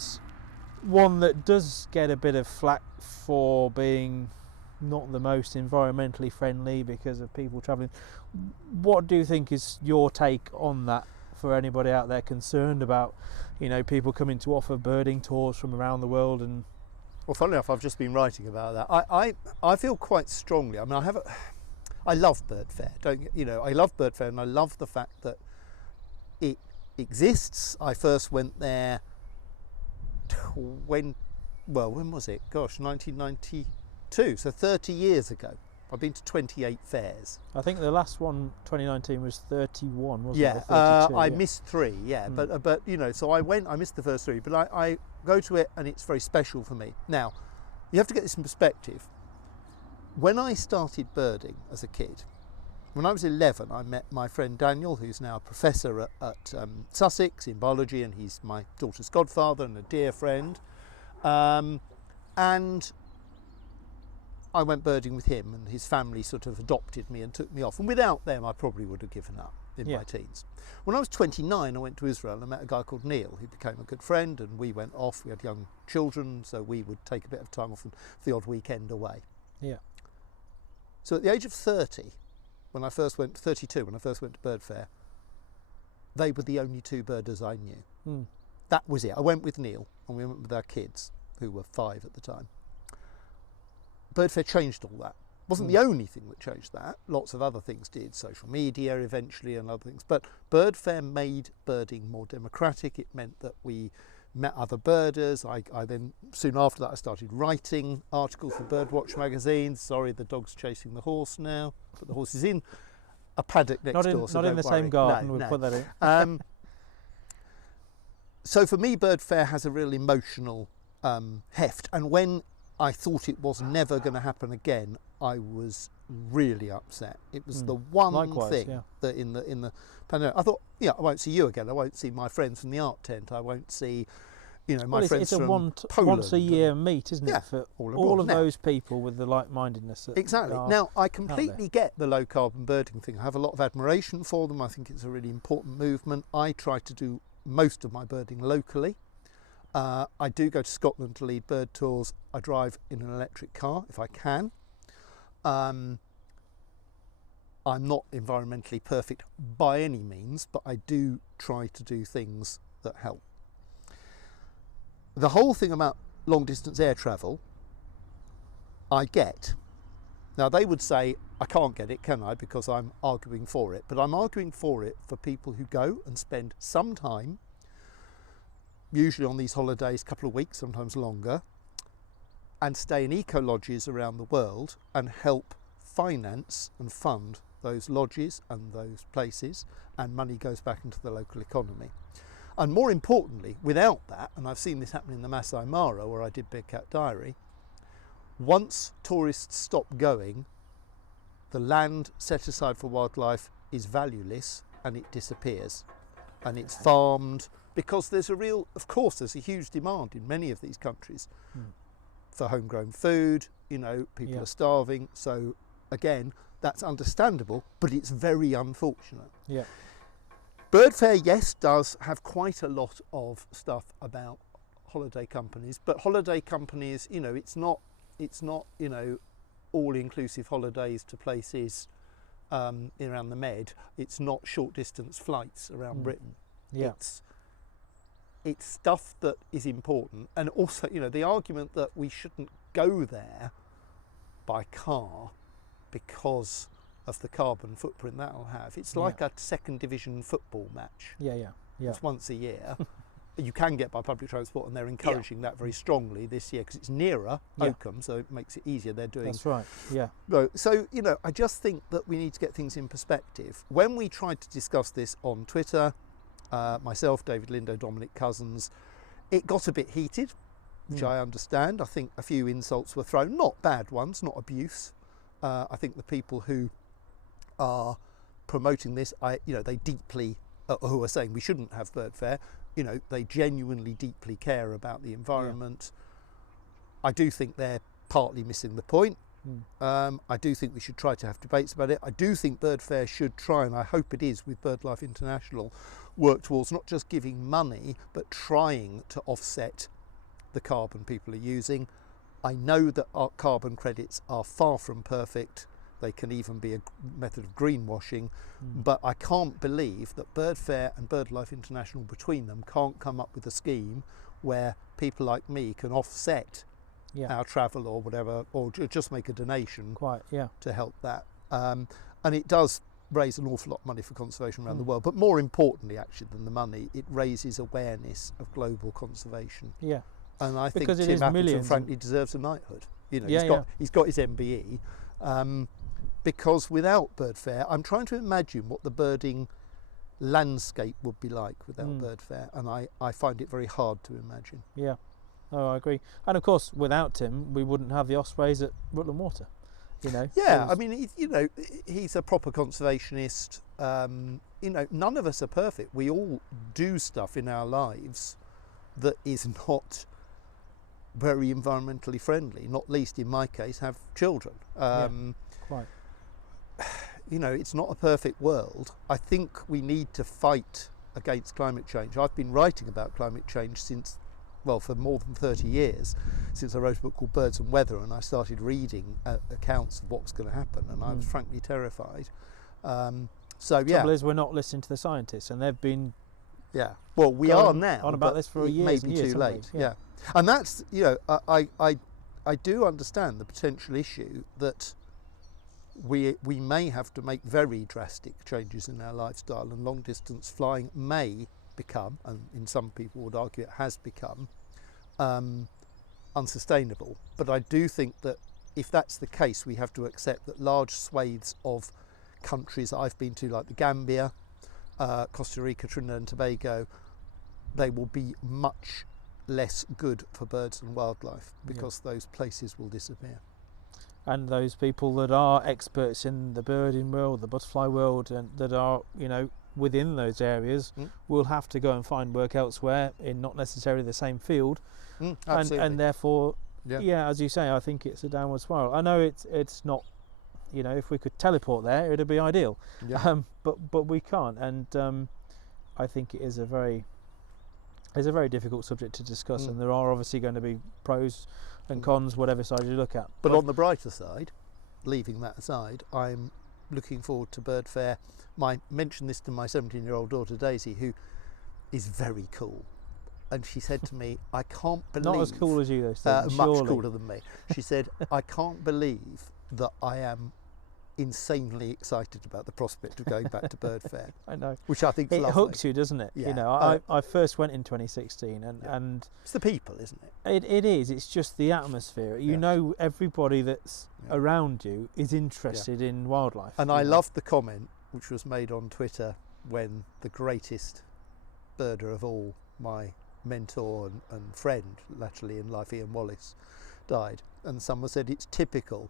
one that does get a bit of flack for being not the most environmentally friendly because of people travelling. What do you think is your take on that for anybody out there concerned about, you know, people coming to offer birding tours from around the world? And Well, funnily enough, I've just been writing about that. I feel quite strongly. I mean, I love bird fair. I love bird fair, and I love the fact that it exists. I first went there when was it? Gosh, 1992. So 30 years ago. I've been to 28 fairs. I think the last one, 2019, was 31, wasn't Yeah, it? Or 32, I yeah. missed 3. Yeah, but you know, so I missed the first 3, but I go to it and it's very special for me. Now, you have to get this in perspective. When I started birding as a kid, when I was 11, I met my friend Daniel, who's now a professor at Sussex in biology, and he's my daughter's godfather and a dear friend. And I went birding with him, and his family sort of adopted me and took me off. And without them, I probably would have given up in my teens. When I was 29, I went to Israel and I met a guy called Neil, who became a good friend, and we went off. We had young children, so we would take a bit of time off and the odd weekend away. Yeah. So at the age of 32, when I first went to bird fair, they were the only 2 birders I knew. That was it. I went with Neil, and we went with our kids, who were 5 at the time. Bird fair changed all that. Wasn't the only thing that changed that. Lots of other things did, social media eventually and other things. But bird fair made birding more democratic. It meant that we met other birders. I then, soon after that, I started writing articles for Birdwatch magazines. Sorry, the dog's chasing the horse now, but the horse is in a paddock next door. So not in don't the worry. same garden, No, we'll no. put that in. So for me, bird fair has a real emotional heft. And when I thought it was never going to happen again, I was really upset. It was the one Likewise, thing yeah. that in the pandemic, I thought, I won't see you again. I won't see my friends from the art tent. I won't see, my friends it's a from once Poland a year meet, isn't Yeah, it, for all all abroad. of Now- those people with the like-mindedness. That Exactly. are Now, I out completely there. get the low carbon birding thing. I have a lot of admiration for them. I think it's a really important movement. I try to do most of my birding locally. I do go to Scotland to lead bird tours. I drive in an electric car if I can. I'm not environmentally perfect by any means, but I do try to do things that help. The whole thing about long distance air travel, I get. Now they would say, I can't get it, can I? Because I'm arguing for it. But I'm arguing for it for people who go and spend some time, usually on these holidays, a couple of weeks, sometimes longer, and stay in eco lodges around the world and help finance and fund those lodges and those places, and money goes back into the local economy. And more importantly, without that, and I've seen this happen in the Masai Mara where I did Big Cat Diary, once tourists stop going, the land set aside for wildlife is valueless and it disappears, and it's farmed, because there's a huge demand in many of these countries for homegrown food. People are starving, so again, that's understandable, but it's very unfortunate. Yeah. Bird Fair, yes, does have quite a lot of stuff about holiday companies, but holiday companies, it's not all-inclusive holidays to places around the Med. It's not short-distance flights around Britain. Yeah. It's stuff that is important, and also, the argument that we shouldn't go there by car because of the carbon footprint that'll have. It's like a second division football match. Yeah. It's once a year. You can get by public transport, and they're encouraging that very strongly this year because it's nearer Oakham, so it makes it easier. They're doing. That's right. Yeah. So I just think that we need to get things in perspective. When we tried to discuss this on Twitter, myself, David Lindo, Dominic Cousins, it got a bit heated, which I understand. I think a few insults were thrown, not bad ones, not abuse. I think the people who are promoting this, they deeply, who are saying we shouldn't have bird fair, they genuinely deeply care about the environment. I do think they're partly missing the point. I do think we should try to have debates about it. I do think bird fair should try, and I hope it is with BirdLife International, work towards not just giving money, but trying to offset the carbon people are using. I know that our carbon credits are far from perfect. They can even be a method of greenwashing, but I can't believe that Bird Fair and BirdLife International between them can't come up with a scheme where people like me can offset our travel or whatever, or just make a donation to help that. And it does raise an awful lot of money for conservation around the world, but more importantly actually than the money, it raises awareness of global conservation. Yeah. And I think Tim Appleton frankly deserves a knighthood. He's got his MBE. Because without Bird Fair, I'm trying to imagine what the birding landscape would be like without Bird Fair, and I find it very hard to imagine. Yeah, I agree. And of course, without Tim, we wouldn't have the ospreys at Rutland Water. Yeah, I mean, he's a proper conservationist. None of us are perfect. We all do stuff in our lives that is not very environmentally friendly, not least in my case have children. Right. It's not a perfect world. I think we need to fight against climate change. I've been writing about climate change for more than 30 years, since I wrote a book called Birds and Weather, and I started reading accounts of what's going to happen, and I was frankly terrified. The trouble is we're not listening to the scientists, and they've been we are now on about this for a year. Maybe too late. And that's I do understand the potential issue that we may have to make very drastic changes in our lifestyle, and long distance flying may become, and in some people would argue it has become, unsustainable. But I do think that if that's the case, we have to accept that large swathes of countries I've been to, like the Gambia, Costa Rica, Trinidad and Tobago, they will be much less good for birds and wildlife because those places will disappear. And those people that are experts in the birding world, the butterfly world, and that are, within those areas, will have to go and find work elsewhere in not necessarily the same field. And therefore, as you say, I think it's a downward spiral. I know it's not, if we could teleport there, it'd be ideal. But we can't, and I think it is a very difficult subject to discuss, and there are obviously going to be pros and cons, whatever side you look at. But on the brighter side, leaving that aside, I'm looking forward to Bird Fair. I mentioned this to my 17-year-old daughter Daisy, who is very cool. and she said to me, I can't believe... Not as cool as you, though, Stephen, much surely. cooler than me. She said, I can't believe that I am insanely excited about the prospect of going back to Bird Fair. I know. Which I think is it lovely. hooks you, doesn't it? Yeah. You know, I first went in 2016, and it's the people, isn't it? It is. It's just the atmosphere. You know, everybody that's around you is interested in wildlife. And I loved the comment which was made on Twitter when the greatest birder of all, my mentor and friend, latterly in life, Ian Wallace, died. And someone said it's typical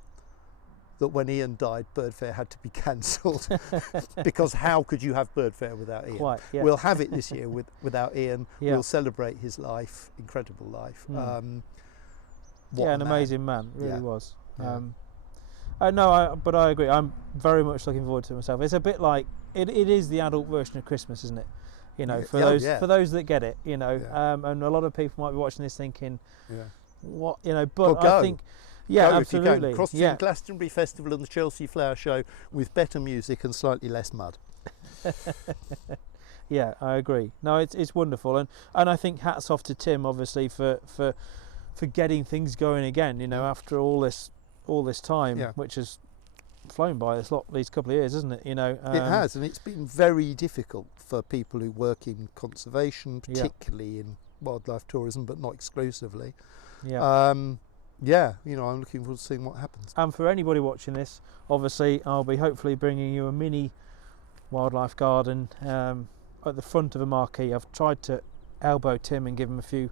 that when Ian died, Bird Fair had to be cancelled because how could you have Bird Fair without Ian? Quite, yeah. We'll have it this year without Ian. Yeah. We'll celebrate his life, incredible life. An man. amazing man, really was. Yeah. But I agree. I'm very much looking forward to it myself. It's a bit like it is the adult version of Christmas, isn't it? You know, for those that get it. You know, and a lot of people might be watching this thinking, what, you know? But I think. Yeah, absolutely. If you can. Cross between Glastonbury Festival and the Chelsea Flower Show with better music and slightly less mud. Yeah, I agree. No, it's wonderful, and I think hats off to Tim, obviously, for getting things going again. You know, after all this time, which has flown by these couple of years, isn't it? You know, it has, and it's been very difficult for people who work in conservation, particularly in wildlife tourism, but not exclusively. Yeah. You know, I'm looking forward to seeing what happens. And for anybody watching this, obviously, I'll be hopefully bringing you a mini wildlife garden at the front of a marquee. I've tried to elbow Tim and give him a few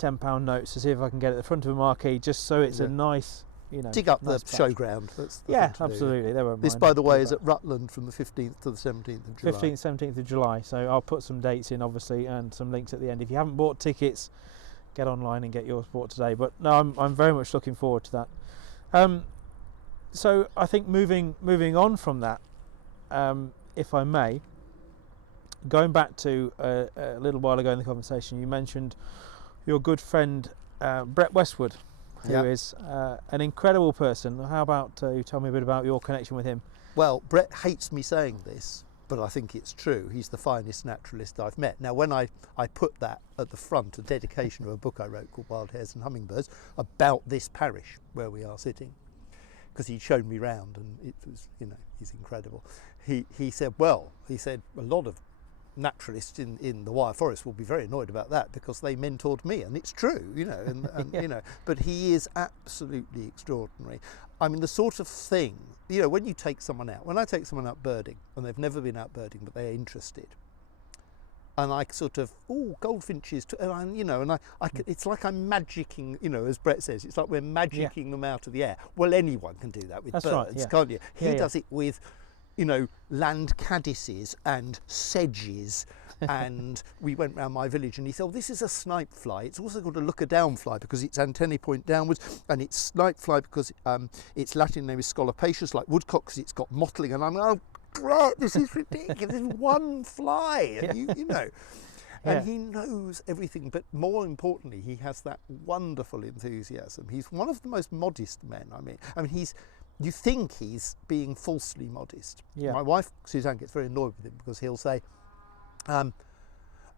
£10 notes to see if I can get it at the front of a marquee, just so it's a nice, you know, dig up nice the showground. That's the thing to absolutely. They won't this, mind. by the way, is at Rutland from the 15th to the 17th of July. 15th, 17th of July. So I'll put some dates in, obviously, and some links at the end. If you haven't bought tickets, get online and get yours bought today. But no, I'm very much looking forward to that. So I think moving on from that, if I may, going back to a little while ago in the conversation, you mentioned your good friend Brett Westwood, who is an incredible person. How about you tell me a bit about your connection with him? Well, Brett hates me saying this, but I think it's true. He's the finest naturalist I've met. Now, when I put that at the front, a dedication to a book I wrote called Wild Hares and Hummingbirds, about this parish where we are sitting, because he'd shown me round, and it was, you know, he's incredible. He said a lot of naturalists in the Wire Forest will be very annoyed about that because they mentored me, and it's true, you know, and you know, but he is absolutely extraordinary. I mean, the sort of thing, you know, when you take someone out, when I take someone out birding and they've never been out birding but they're interested, and I sort of, goldfinches, and you know, and I it's like I'm magicking, you know, as Brett says, it's like we're magicking them out of the air. Well, anyone can do that with birds, can't you? He does it with, you know, land caddises and sedges. And we went round my village and he said, this is a snipe fly. It's also called a looker down fly because its antennae point downwards, and it's snipe fly because its Latin name is scolopaceus, like woodcock, because it's got mottling. And I'm like, Brett, this is ridiculous. This is one fly, and you know. And he knows everything, but more importantly, he has that wonderful enthusiasm. He's one of the most modest men. I mean, you think he's being falsely modest. My wife, Suzanne, gets very annoyed with him because he'll say, I'm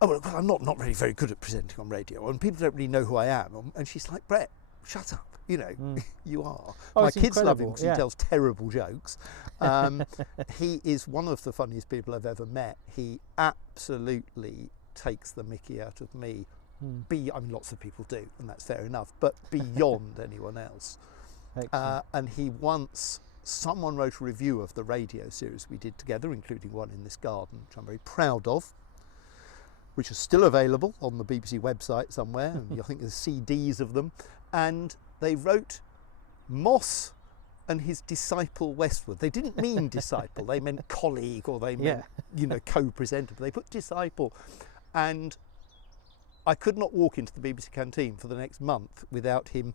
not really very good at presenting on radio, and people don't really know who I am. And she's like, Brett, shut up. You know, you are. My kids love him because he tells terrible jokes. He is one of the funniest people I've ever met. He absolutely takes the mickey out of me. Lots of people do, and that's fair enough, but beyond anyone else. And someone wrote a review of the radio series we did together, including one in this garden, which I'm very proud of, which is still available on the BBC website somewhere, and I think there's CDs of them. And they wrote Moss and his disciple Westwood. They didn't mean disciple, they meant colleague, or they meant, you know, co-presenter, but they put disciple. And I could not walk into the BBC canteen for the next month without him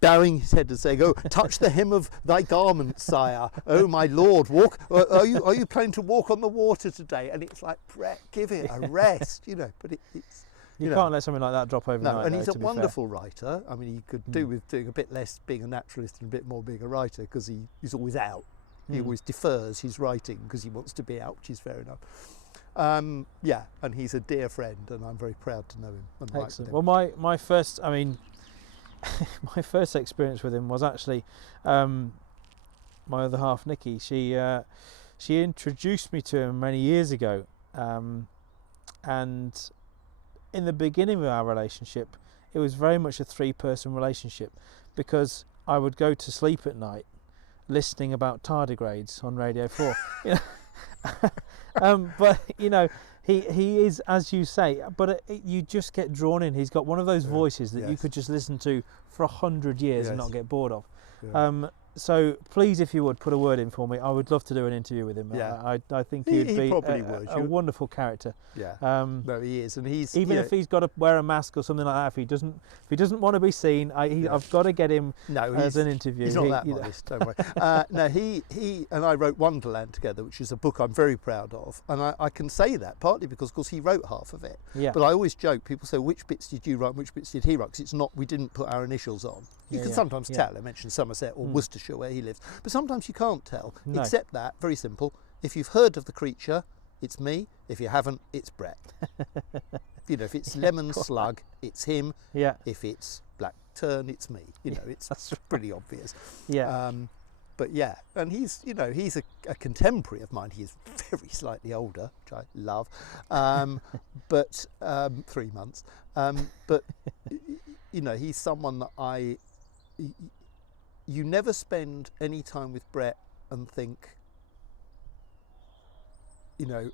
bowing his head and saying, touch the hem of thy garment, sire. Oh, my lord, walk. Are you planning to walk on the water today? And it's like, Brett, give it a rest, you know. But it's you can't let something like that drop overnight. No, and he's a wonderful writer. I mean, he could do with doing a bit less being a naturalist and a bit more being a writer, because he's always out. He always defers his writing because he wants to be out, which is fair enough. Yeah, and he's a dear friend, and I'm very proud to know him and work with Excellent. him. Well, my first, I mean, my first experience with him was actually my other half, Nikki. She introduced me to him many years ago, and in the beginning of our relationship, it was very much a 3-person relationship, because I would go to sleep at night listening about tardigrades on Radio 4. But he is, as you say, but you just get drawn in. He's got one of those voices that you could just listen to for 100 years and not get bored of. So please, if you would, put a word in for me. I would love to do an interview with him. I think he'd be a wonderful character. No, he is, and he's if he's got to wear a mask or something like that. If he doesn't want to be seen, I've got to get him as an interview. He's not that modest, don't worry. No, he and I wrote Wonderland together, which is a book I'm very proud of, and I can say that partly because, of course, he wrote half of it. But I always joke. People say, which bits did you write, and which bits did he write? Because it's not. We didn't put our initials on. You can sometimes tell. I mentioned Somerset or Worcestershire, where he lives, but sometimes you can't tell. Except that, very simple. If you've heard of the creature, it's me. If you haven't, it's Brett. If it's lemon slug, it's him. If it's black tern, it's me. It's pretty obvious. But yeah, and he's a contemporary of mine. He is very slightly older, which I love, but 3 months. But he's someone that you never spend any time with Brett and think, you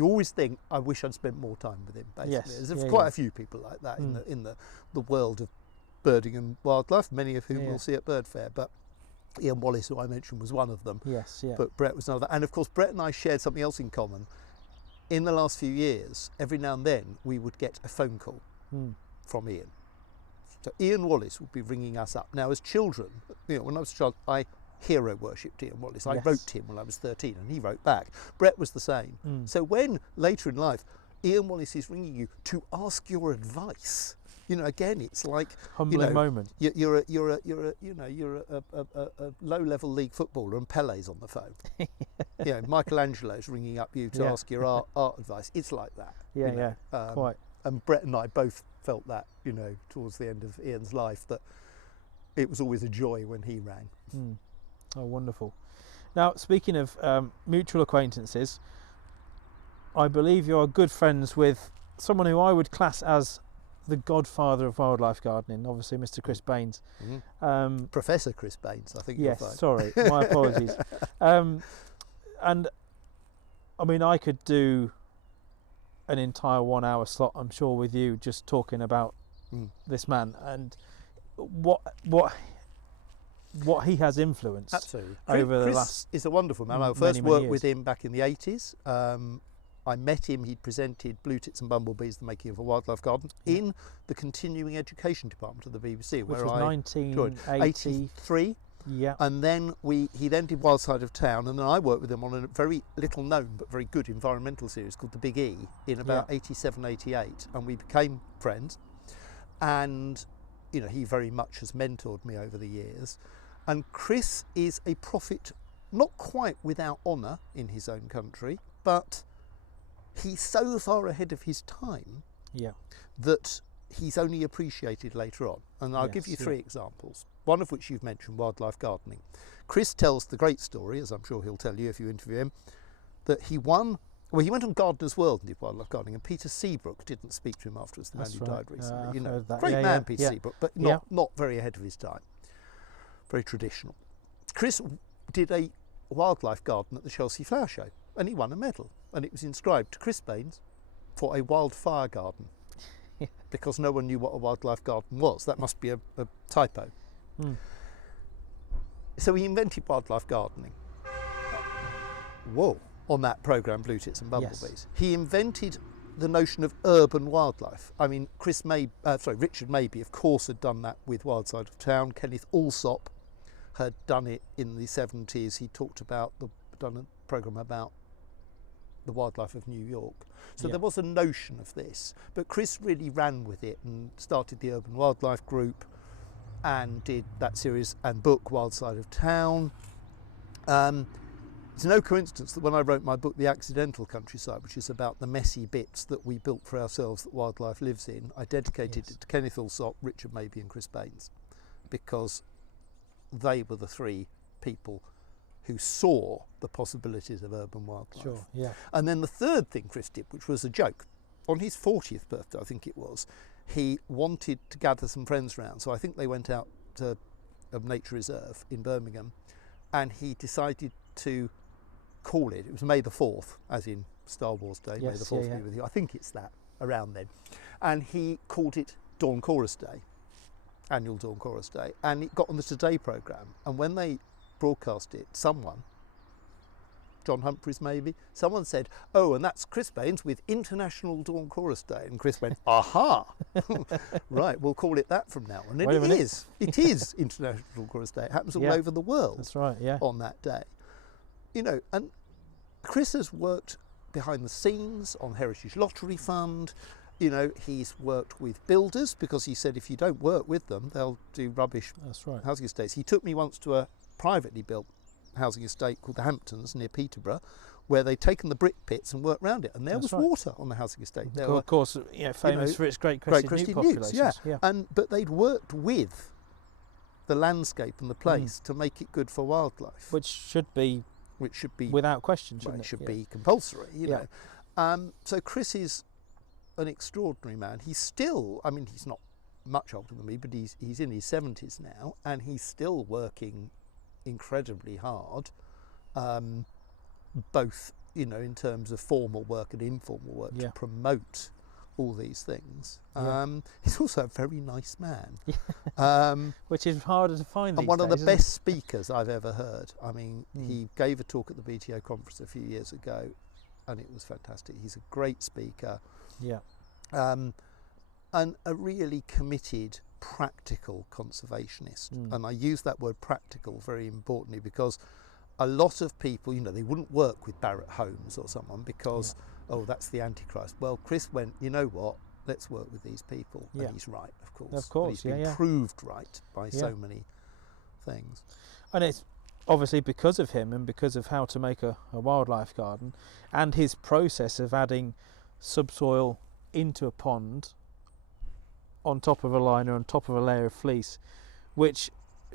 always think, I wish I'd spent more time with him, basically. There's quite a few people like that in the world of birding and wildlife, many of whom we'll see at Bird Fair, but Ian Wallace, who I mentioned, was one of them. But Brett was another. And of course, Brett and I shared something else in common. In the last few years, every now and then, we would get a phone call from Ian. So Ian Wallace would be ringing us up. Now, as children, when I was a child, I hero worshipped Ian Wallace. I wrote him when I was 13, and he wrote back. Brett was the same. So when later in life, Ian Wallace is ringing you to ask your advice, again, it's like humbling moment. You're a low-level league footballer, and Pele's on the phone. Michelangelo's ringing up you to ask your art advice. It's like that. Quite. And Brett and I both felt that, towards the end of Ian's life, that it was always a joy when he rang. Oh, wonderful. Now, speaking of mutual acquaintances, I believe you're good friends with someone who I would class as the godfather of wildlife gardening, obviously Mr. Chris Baines. Professor Chris Baines, I think. Yes, sorry, my apologies. And I mean, I could do an entire 1 hour slot, I'm sure, with you just talking about this man and what he has influenced. Absolutely. Over Chris the last is a wonderful man. I first worked with him back in the 80s. I met him, he'd presented Blue Tits and Bumblebees, the making of a wildlife garden, in the continuing education department of the BBC, which where was I 1983. And then he then did Wild Side of Town, and then I worked with him on a very little known but very good environmental series called The Big E in about 87, 88, and we became friends. And he very much has mentored me over the years. And Chris is a prophet, not quite without honour in his own country, but he's so far ahead of his time that he's only appreciated later on. And I'll give you 3 examples, one of which you've mentioned, wildlife gardening. Chris tells the great story, as I'm sure he'll tell you if you interview him, that he went on Gardener's World and did wildlife gardening, and Peter Seabrook didn't speak to him afterwards, the man who died recently. Great man, Peter Seabrook, but not very ahead of his time. Very traditional. Chris did a wildlife garden at the Chelsea Flower Show, and he won a medal, and it was inscribed to Chris Baines for a wildfire garden, because no one knew what a wildlife garden was. That must be a typo. So he invented wildlife gardening. On that programme, Blue Tits and Bumblebees. He invented the notion of urban wildlife. I mean, Richard Mabey, of course, had done that with Wild Side of Town. Kenneth Alsop had done it in the 70s. He done a programme about the wildlife of New York. So there was a notion of this, but Chris really ran with it and started the Urban Wildlife Group and did that series and book Wild Side of Town. It's no coincidence that when I wrote my book, The Accidental Countryside, which is about the messy bits that we built for ourselves that wildlife lives in, I dedicated it to Kenneth Allsop, Richard Mabey and Chris Baines, because they were the three people who saw the possibilities of urban wildlife. Sure, yeah. And then the third thing Chris did, which was a joke, on his 40th birthday, I think it was, he wanted to gather some friends round. So I think they went out to a nature reserve in Birmingham, and he decided to call it was May the 4th, as in Star Wars Day, Yes, May the 4th be with you. I think it's that, around then. And he called it Dawn Chorus Day, annual Dawn Chorus Day, and it got on the Today programme. And when they broadcast it, someone, John Humphreys maybe, someone said, oh, and that's Chris Baines with International Dawn Chorus Day. And Chris went, aha, right, we'll call it that from now on. And it is International Dawn Chorus Day. It happens all over the world. That's right, yeah. On that day. You know, and Chris has worked behind the scenes on Heritage Lottery Fund. You know, he's worked with builders because he said if you don't work with them, they'll do rubbish housing estates. He took me once to a privately built housing estate called the Hamptons near Peterborough, where they'd taken the brick pits and worked round it, and there was water on the housing estate. There of course, famous for its great crested newt populations. But they'd worked with the landscape and the place to make it good for wildlife, which should be without question, it should be compulsory, you know. So Chris is an extraordinary man. He's still, I mean, he's not much older than me, but he's in his 70s now, and he's still working incredibly hard, both, you know, in terms of formal work and informal work to promote all these things. He's also a very nice man, which is harder to find and these one days, of the best speakers I've ever heard. I mean, he gave a talk at the BTO conference a few years ago, and it was fantastic. He's a great speaker, and a really committed, practical conservationist. And I use that word practical very importantly, because a lot of people, you know, they wouldn't work with Barrett Holmes or someone because oh, that's the Antichrist. Well, Chris went, you know what, let's work with these people. And he's right, of course. But he's been proved right by so many things. And it's obviously because of him and because of how to make a wildlife garden and his process of adding subsoil into a pond on top of a liner, on top of a layer of fleece, which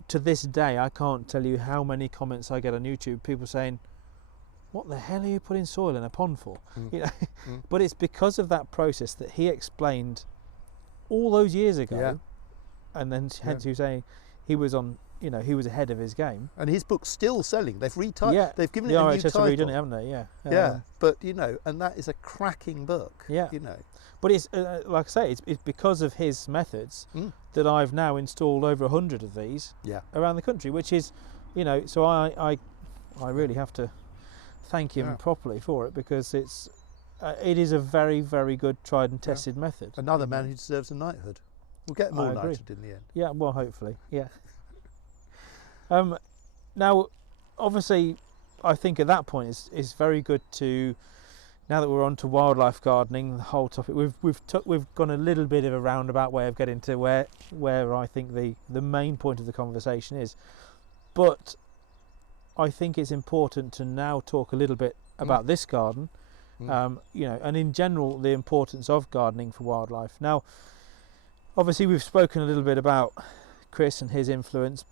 to this day I can't tell you how many comments I get on YouTube, people saying, what the hell are you putting soil in a pond for? You know, but it's because of that process that he explained all those years ago, and then hence you saying he was on, you know, he was ahead of his game. And his book's still selling. They've retyped. They've given it a new title. Redone it, haven't they? But you know, and that is a cracking book. You know, but it's like I say, it's because of his methods that I've now installed over 100 of these around the country, which is, you know, so I really have to thank him properly for it, because it is a very, very good tried and tested method. Another man who deserves a knighthood. We'll get more knighted in the end. Yeah, well, hopefully, now, obviously, I think at that point it's very good to, now that we're on to wildlife gardening, the whole topic, we've gone a little bit of a roundabout way of getting to where I think the main point of the conversation is, but I think it's important to now talk a little bit about this garden, you know, and in general the importance of gardening for wildlife. Now, obviously we've spoken a little bit about Chris and his influence.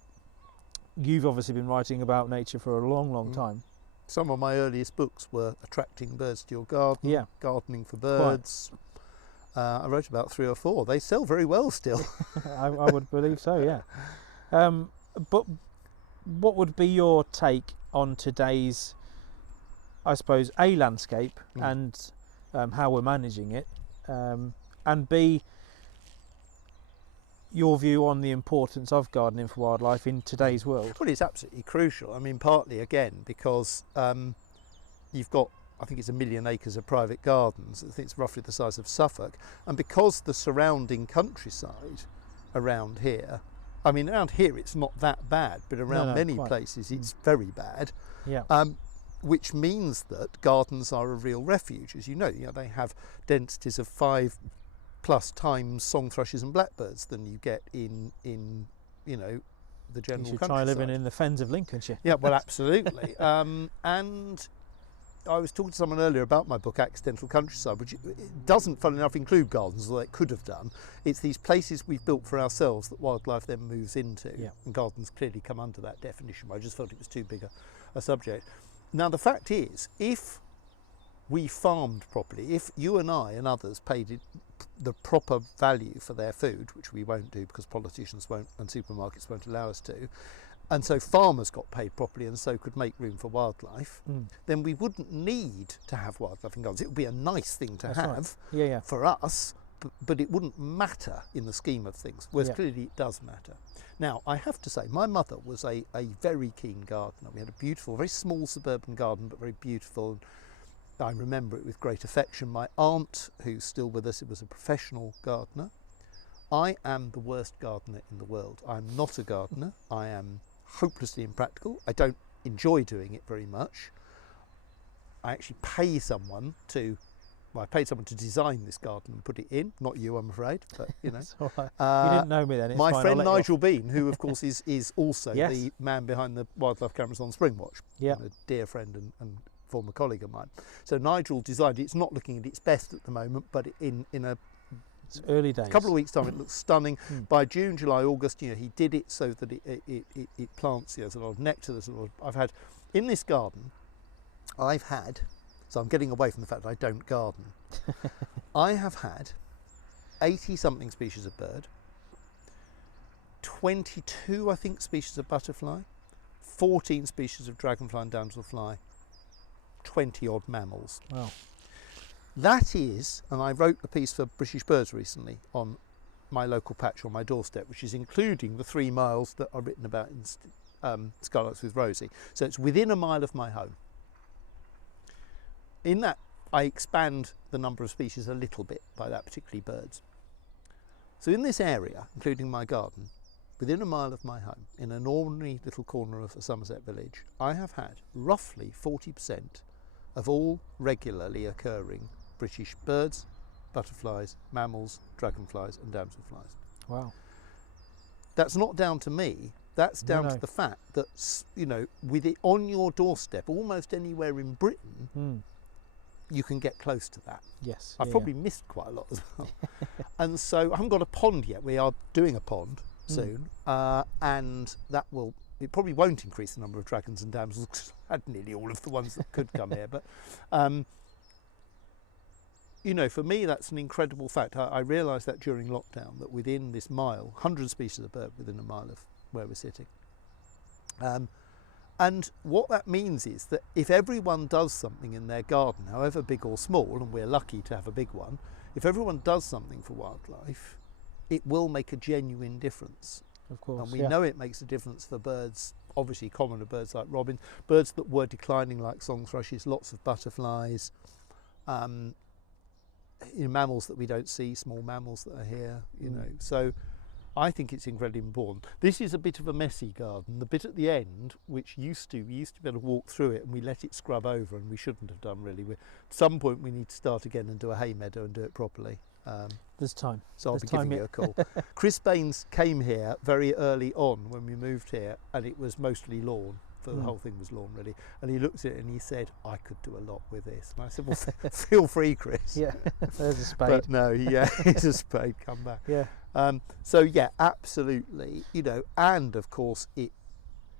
You've obviously been writing about nature for a long, long time. Some of my earliest books were Attracting Birds to Your Garden, Gardening for Birds. I wrote about 3 or 4. They sell very well still. I would believe so, but what would be your take on today's, I suppose, A, landscape and how we're managing it, and B, your view on the importance of gardening for wildlife in today's world? Well, it's absolutely crucial. I mean, partly again because you've got, I think it's 1 million acres of private gardens. I think it's roughly the size of Suffolk, and because the surrounding countryside around here, I mean, around here it's not that bad, but around many places it's very bad. Which means that gardens are a real refuge. As you know, they have densities of 5+ times song thrushes and blackbirds than you get in you know, the general You should countryside. try living in the fens of Lincolnshire. Yeah, well, absolutely. And I was talking to someone earlier about my book, Accidental Countryside, which it doesn't, funnily enough, include gardens, although it could have done. It's these places we've built for ourselves that wildlife then moves into. Yeah. And gardens clearly come under that definition, but I just felt it was too big a subject. Now, the fact is, if we farmed properly, if you and I and others paid it the proper value for their food, which we won't do because politicians won't and supermarkets won't allow us to, and so farmers got paid properly and so could make room for wildlife, then we wouldn't need to have wildlife in gardens. It would be a nice thing to have for us, but it wouldn't matter in the scheme of things, whereas clearly it does matter. Now, I have to say, my mother was a very keen gardener. We had a beautiful, very small suburban garden, but very beautiful. I remember it with great affection. My aunt, who's still with us, was a professional gardener. I am the worst gardener in the world. I'm not a gardener. I am hopelessly impractical. I don't enjoy doing it very much. I actually pay someone to, well, I paid someone to design this garden and put it in. Not you, I'm afraid, but you know. All right. You didn't know me then. It's my fine, friend Nigel Bean, who of course is also the man behind the wildlife cameras on Springwatch. Yeah. A dear friend and former colleague of mine. So Nigel designed it. It's not looking at its best at the moment, but in a It's early days. couple of weeks' time, it looks stunning. By June, July, August, you know, he did it so that it plants. There's a lot of nectar. There's a lot. I've had in this garden. So I'm getting away from the fact that I don't garden. I have had 80-something species of bird, 22, I think, species of butterfly, 14 species of dragonfly and damselfly, 20-odd mammals. Wow. That is, and I wrote a piece for British Birds recently on my local patch on my doorstep, which is including the 3 miles that are written about in Skylarks with Rosie. So it's within a mile of my home. In that, I expand the number of species a little bit by that, particularly birds. So in this area, including my garden, within a mile of my home, in an ordinary little corner of a Somerset village, I have had roughly 40% of all regularly occurring British birds, butterflies, mammals, dragonflies and damselflies. Wow. That's not down to me. That's down to the fact that, you know, with it on your doorstep, almost anywhere in Britain, you can get close to that. Yes. I've probably missed quite a lot as well. And so I haven't got a pond yet. We are doing a pond soon, and that will, it probably won't increase the number of dragons and damsels because I had nearly all of the ones that could come here. But, you know, for me, that's an incredible fact. I realised that during lockdown, that within this mile, 100 species of bird within a mile of where we're sitting. And what that means is that if everyone does something in their garden, however big or small, and we're lucky to have a big one, if everyone does something for wildlife, it will make a genuine difference. Of course. And we know it makes a difference for birds, obviously commoner birds like robins, birds that were declining like song thrushes, lots of butterflies, you know, mammals that we don't see, small mammals that are here, you know. So I think it's incredibly important. This is a bit of a messy garden. The bit at the end, which we used to be able to walk through it, and we let it scrub over, and we shouldn't have done really. At some point we need to start again and do a hay meadow and do it properly. There's time. So I'll be giving you a call. Chris Baines came here very early on when we moved here, and it was mostly lawn. The whole thing was lawn really, and he looked at it and he said, I could do a lot with this. And I said, well, feel free, Chris. Yeah, there's a spade. But no, it's a spade, come back. Yeah. So yeah, absolutely, you know, and of course it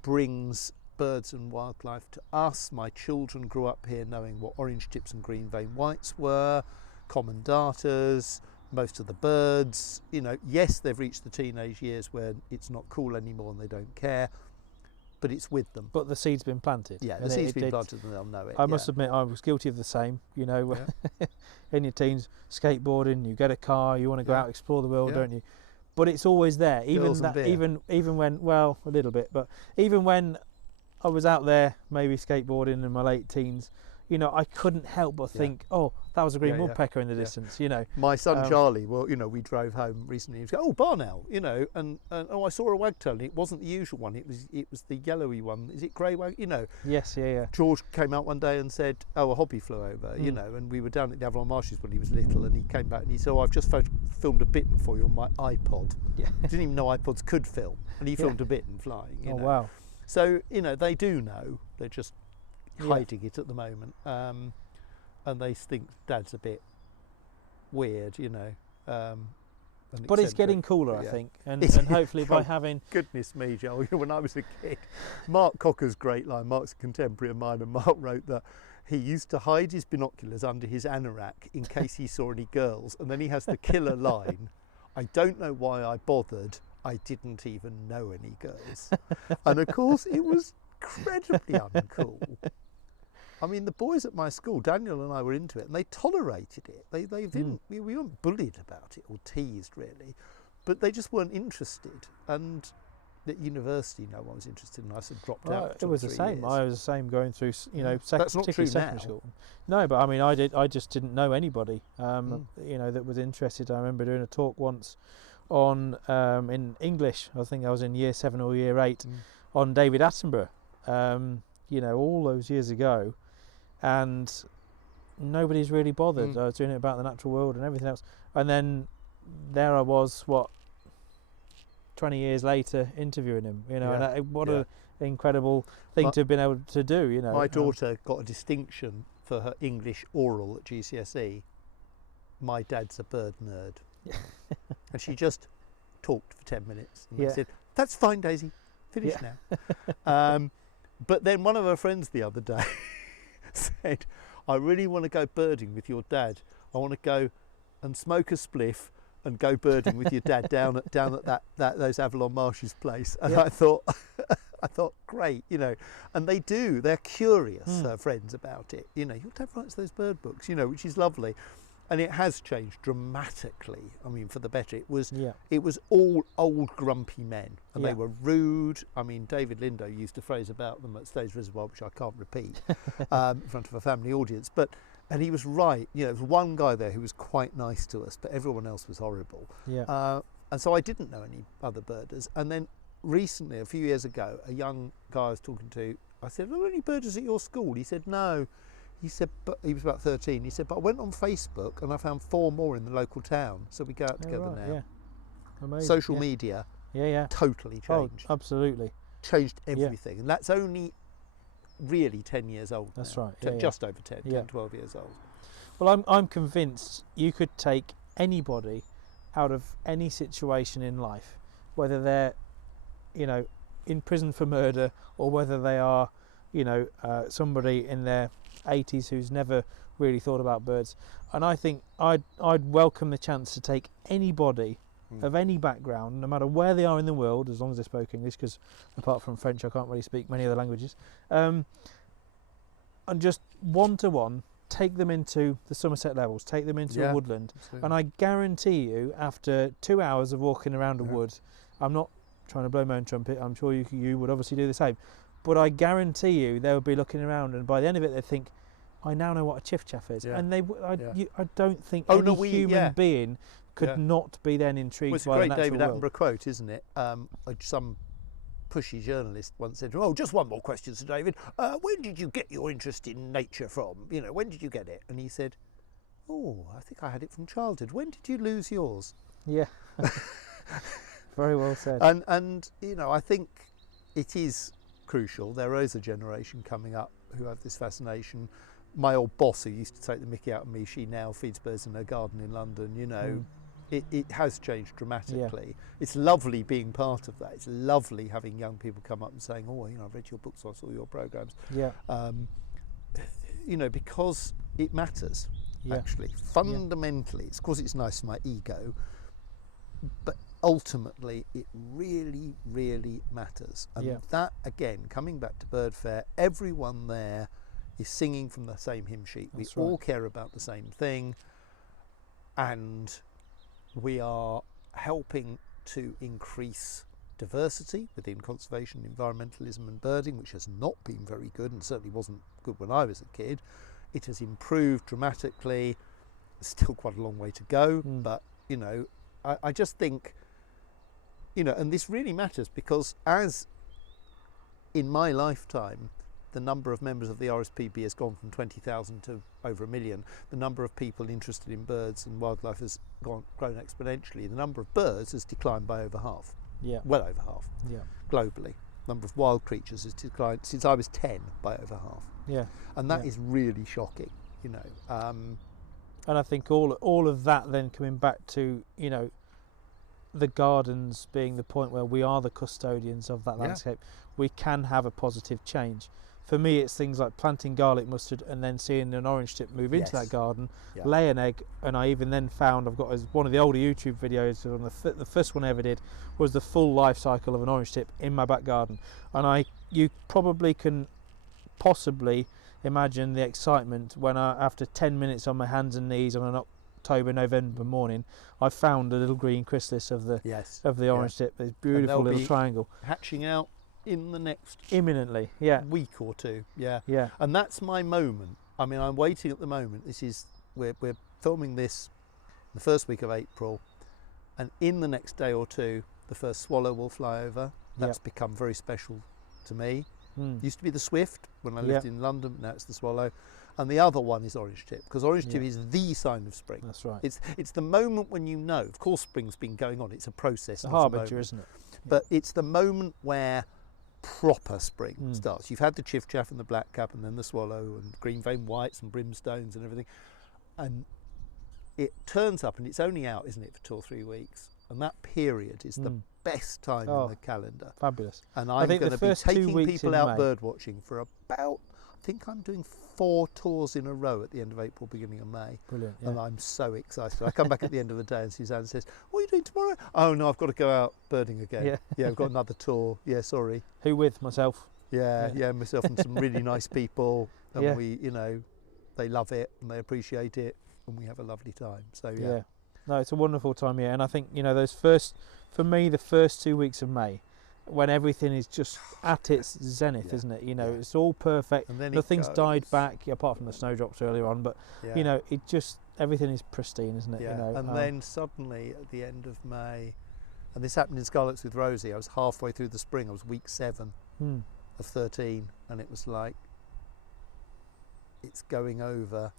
brings birds and wildlife to us. My children grew up here knowing what orange tips and green vein whites were, common darters, most of the birds, you know. Yes, they've reached the teenage years where it's not cool anymore and they don't care, but it's with them. But the seed's been planted. Yeah, the seed's been planted and they'll know it. I must admit, I was guilty of the same. You know, in your teens, skateboarding, you get a car, you want to go out explore the world, don't you? But it's always there. Even when, well, a little bit, but even when I was out there, maybe skateboarding in my late teens, you know, I couldn't help but think, oh, that was a green Yeah, yeah, woodpecker in the yeah. distance, you know. My son Charlie, well, you know, we drove home recently. He was going, oh, barn owl, you know, and oh, I saw a wagtail. And it wasn't the usual one. It was the yellowy one. Is it grey wag? You know. Yes, yeah, yeah. George came out one day and said, oh, a hobby flew over, you know, and we were down at the Avalon Marshes when he was little, and he came back and he said, oh, I've just filmed a bittern for you on my iPod. Yeah. Didn't even know iPods could film, and he filmed a bittern flying. You know. Wow. So, you know, they do know. They're just hiding it at the moment, and they think Dad's a bit weird, you know. But it's getting cooler, I think, and hopefully by having... Goodness me, Joel, you know, when I was a kid, Mark Cocker's great line, Mark's a contemporary of mine, and Mark wrote that he used to hide his binoculars under his anorak in case he saw any girls, and then he has the killer line, I don't know why I bothered, I didn't even know any girls. And of course it was incredibly uncool. I mean, the boys at my school, Daniel and I were into it, and they tolerated it. They didn't. We weren't bullied about it or teased really, but they just weren't interested. And at university, no one was interested, and I sort of dropped out. It was the same. Years. I was the same going through, you know, That's not true secondary now. school. No, but I mean, I just didn't know anybody, you know, that was interested. I remember doing a talk once on in English. I think I was in year 7 or year 8 on David Attenborough. You know, all those years ago. And nobody's really bothered. I was doing it about the natural world and everything else. And then there I was, 20 years later, interviewing him. You know, and what an incredible thing to have been able to do. You know, my daughter got a distinction for her English oral at GCSE. My dad's a bird nerd, and she just talked for 10 minutes. And I said, "That's fine, Daisy. Finish now." But then one of her friends the other day said, I really want to go birding with your dad. I want to go and smoke a spliff and go birding with your dad down at those Avalon Marshes place. And I thought great, you know. And they're curious, her friends, about it. You know, your dad writes those bird books, you know, which is lovely. And it has changed dramatically. I mean, for the better. It was all old grumpy men, and they were rude. I mean, David Lindo used a phrase about them at Stage Reservoir, which I can't repeat in front of a family audience. And he was right. You know, there was one guy there who was quite nice to us, but everyone else was horrible. And so I didn't know any other birders. And then recently, a few years ago, a young guy I was talking to, I said, "Are there any birders at your school?" He said, "No." He said, but he was about 13. He said, but I went on Facebook and I found 4 more in the local town. So we go out together now. Yeah. Amazing. Social media totally changed. Oh, absolutely. Changed everything. And that's only really 10 years old. That's now. right. Just over 10, 12 years old. Well, I'm convinced you could take anybody out of any situation in life, whether they're, you know, in prison for murder or whether they are, you know, somebody in their 80s who's never really thought about birds, and I think I'd welcome the chance to take anybody of any background, no matter where they are in the world, as long as they spoke English, because apart from French I can't really speak many other languages, and just one-to-one take them into the Somerset Levels, take them into a woodland, and I guarantee you, after 2 hours of walking around a wood, I'm not trying to blow my own trumpet, I'm sure you would obviously do the same, but I guarantee you they would be looking around, and by the end of it they'd think, I now know what a chiff-chaff is. And I don't think any human being could not be then intrigued by the natural world. It's a great David Attenborough quote, isn't it? Some pushy journalist once said, "Oh, just one more question, Sir David. When did you get your interest in nature from? You know, when did you get it?" And he said, "Oh, I think I had it from childhood. When did you lose yours?" Yeah. Very well said. And you know, I think it is crucial. There is a generation coming up who have this fascination. My old boss, who used to take the mickey out of me, she now feeds birds in her garden in London. You know, it has changed dramatically. Yeah. It's lovely being part of that. It's lovely having young people come up and saying, "Oh, you know, I've read your books, I saw your programs." Yeah. You know, because it matters. Yeah. Actually, fundamentally, of course, it's nice for my ego, but ultimately, it really, really matters. And that, again, coming back to Bird Fair, everyone there is singing from the same hymn sheet. We all care about the same thing, and we are helping to increase diversity within conservation, environmentalism and birding, which has not been very good and certainly wasn't good when I was a kid, it has improved dramatically. Still quite a long way to go, but you know, I just think, you know, and this really matters because as in my lifetime, the number of members of the RSPB has gone from 20,000 to over 1 million. The number of people interested in birds and wildlife has grown exponentially. The number of birds has declined by over half. Yeah. Well over half. Yeah. Globally. The number of wild creatures has declined since I was 10 by over half. Yeah. And that is really shocking, you know. And I think all of that then coming back to, you know, the gardens being the point where we are the custodians of that landscape, we can have a positive change. For me, it's things like planting garlic mustard and then seeing an orange tip move into that garden, lay an egg, and I even then found, I've got as one of the older YouTube videos, on the first one I ever did was the full life cycle of an orange tip in my back garden, and you probably can possibly imagine the excitement when after 10 minutes on my hands and knees on an October-November morning, I found a little green chrysalis of the orange tip, this beautiful little triangle. Hatching out in the next imminently week or two. And that's my moment. I mean, I'm waiting at the moment. We're filming this the first week of April, and in the next day or two the first swallow will fly over. That's become very special to me. Used to be the swift when I lived in London, but now it's the swallow. And the other one is orange tip, because orange tip is the sign of spring. That's right. It's the moment when you know. Of course spring's been going on, it's a process. It's a harbinger, isn't it? But it's the moment where proper spring starts. You've had the chiffchaff and the blackcap and then the swallow and green vein whites and brimstones and everything, and it turns up, and it's only out, isn't it, for 2 or 3 weeks, and that period is the best time in the calendar. Fabulous. And I'm going to be taking people out bird watching for about, I think I'm doing 4 tours in a row at the end of April, beginning of May. Brilliant. And I'm so excited. I come back at the end of the day and Suzanne says, "What are you doing tomorrow?" "Oh no, I've got to go out birding again." I've got another tour. Sorry. Who with? Myself? Myself and some really nice people, and we, you know, they love it and they appreciate it, and we have a lovely time. So no, it's a wonderful time, and I think, you know, the first 2 weeks of May, when everything is just at its zenith, isn't it? You know, it's all perfect. Nothing's died back, apart from the snowdrops earlier on, but you know, it just, everything is pristine, isn't it? You know, and then suddenly at the end of May, and this happened in Scarlets with Rosie, I was halfway through the spring, I was week 7 of 13, and it was like, it's going over.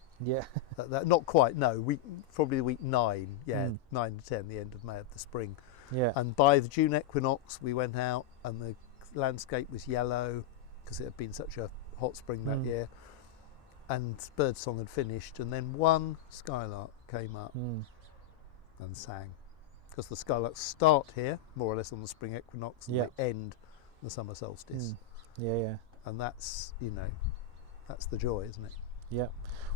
Not quite, no, probably week 9, 9 to 10, the end of May of the spring. And by the June equinox we went out and the landscape was yellow because it had been such a hot spring that year, and birdsong had finished, and then one skylark came up and sang, because the skylarks start here more or less on the spring equinox and they end the summer solstice. And that's, you know, that's the joy, isn't it?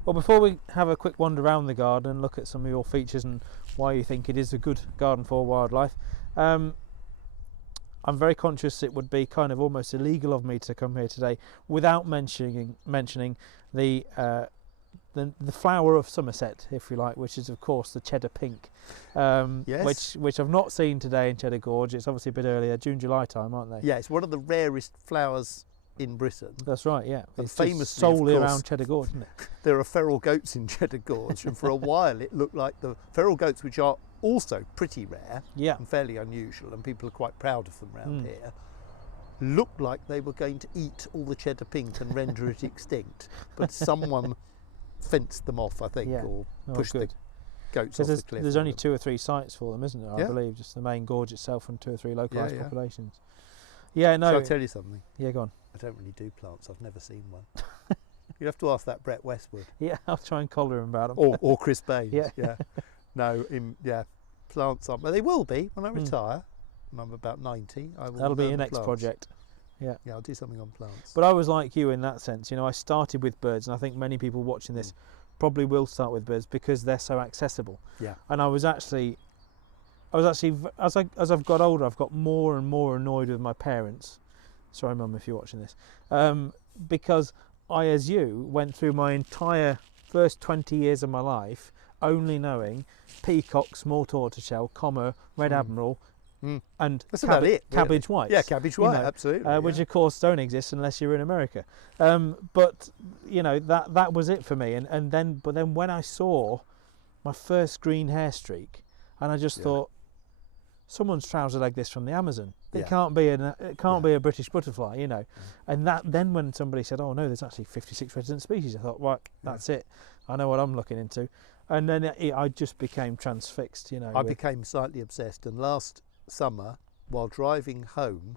Well, before we have a quick wander around the garden and look at some of your features and why you think it is a good garden for wildlife, I'm very conscious it would be kind of almost illegal of me to come here today without mentioning the flower of Somerset, if you like, which is of course the cheddar pink, which I've not seen today in Cheddar Gorge. It's obviously a bit earlier, June, July time, aren't they? It's one of the rarest flowers in Britain. That's right, And it's famously, solely around Cheddar Gorge, isn't it? There are feral goats in Cheddar Gorge, and for a while it looked like the feral goats, which are also pretty rare and fairly unusual, and people are quite proud of them around here, looked like they were going to eat all the cheddar pink and render it extinct. But someone fenced them off, I think, or pushed the goats off the cliff. There's only 2 or 3 sites for them, isn't there? I believe, just the main gorge itself and 2 or 3 localised populations. Shall I tell you something? Go on. I don't really do plants. I've never seen one. You'd have to ask that Brett Westwood. I'll try and collar him about them. Or Chris Baines. No, plants aren't. But they will be when I retire. When I'm about 90. That'll be your next project. I'll do something on plants. But I was like you in that sense. You know, I started with birds, and I think many people watching this probably will start with birds because they're so accessible. And I was actually as I've got older, I've got more and more annoyed with my parents. Sorry, Mum, if you're watching this, because I, as you, went through my entire first 20 years of my life only knowing peacock, small tortoiseshell, comma, red admiral, and That's about it, cabbage really. whites. Yeah, cabbage white, absolutely. Which of course don't exist unless you're in America. But that was it for me. And then when I saw my first green hair streak, and I just thought, someone's trouser like this from the Amazon. It can't be be a British butterfly, And then when somebody said, "Oh no, there's actually 56 resident species," I thought, right, that's it. I know what I'm looking into. And then I just became transfixed, I became slightly obsessed, and last summer, while driving home,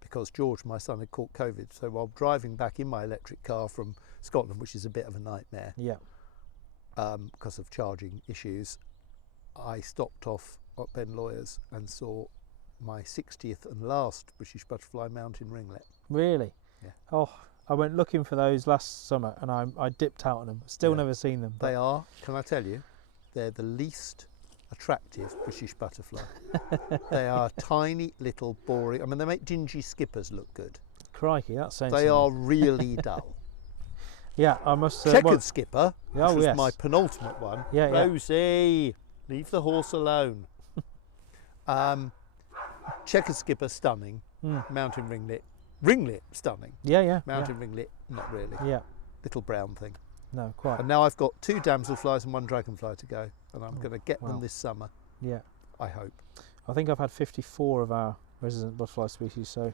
because George, my son, had caught COVID, so while driving back in my electric car from Scotland, which is a bit of a nightmare, because of charging issues, I stopped off at Ben Lawyers and saw my 60th and last British butterfly mountain ringlet. Really? Yeah. Oh, I went looking for those last summer, and I dipped out on them. Still never seen them. They are, can I tell you, they're the least attractive British butterfly. They are tiny, little, boring. I mean, they make dingy skippers look good. Crikey, that's saying They something. are really dull. Yeah, I must say. Checkered skipper, which was yes. my penultimate one. Yeah, Rosie, leave the horse alone. Checkered skipper, stunning. Mountain ringlet, stunning. Yeah. Mountain ringlet, not really. Yeah. Little brown thing. No, quite. And now I've got 2 damselflies and 1 dragonfly to go, and I'm going to get them this summer. Yeah. I hope. I think I've had 54 of our resident butterfly species, so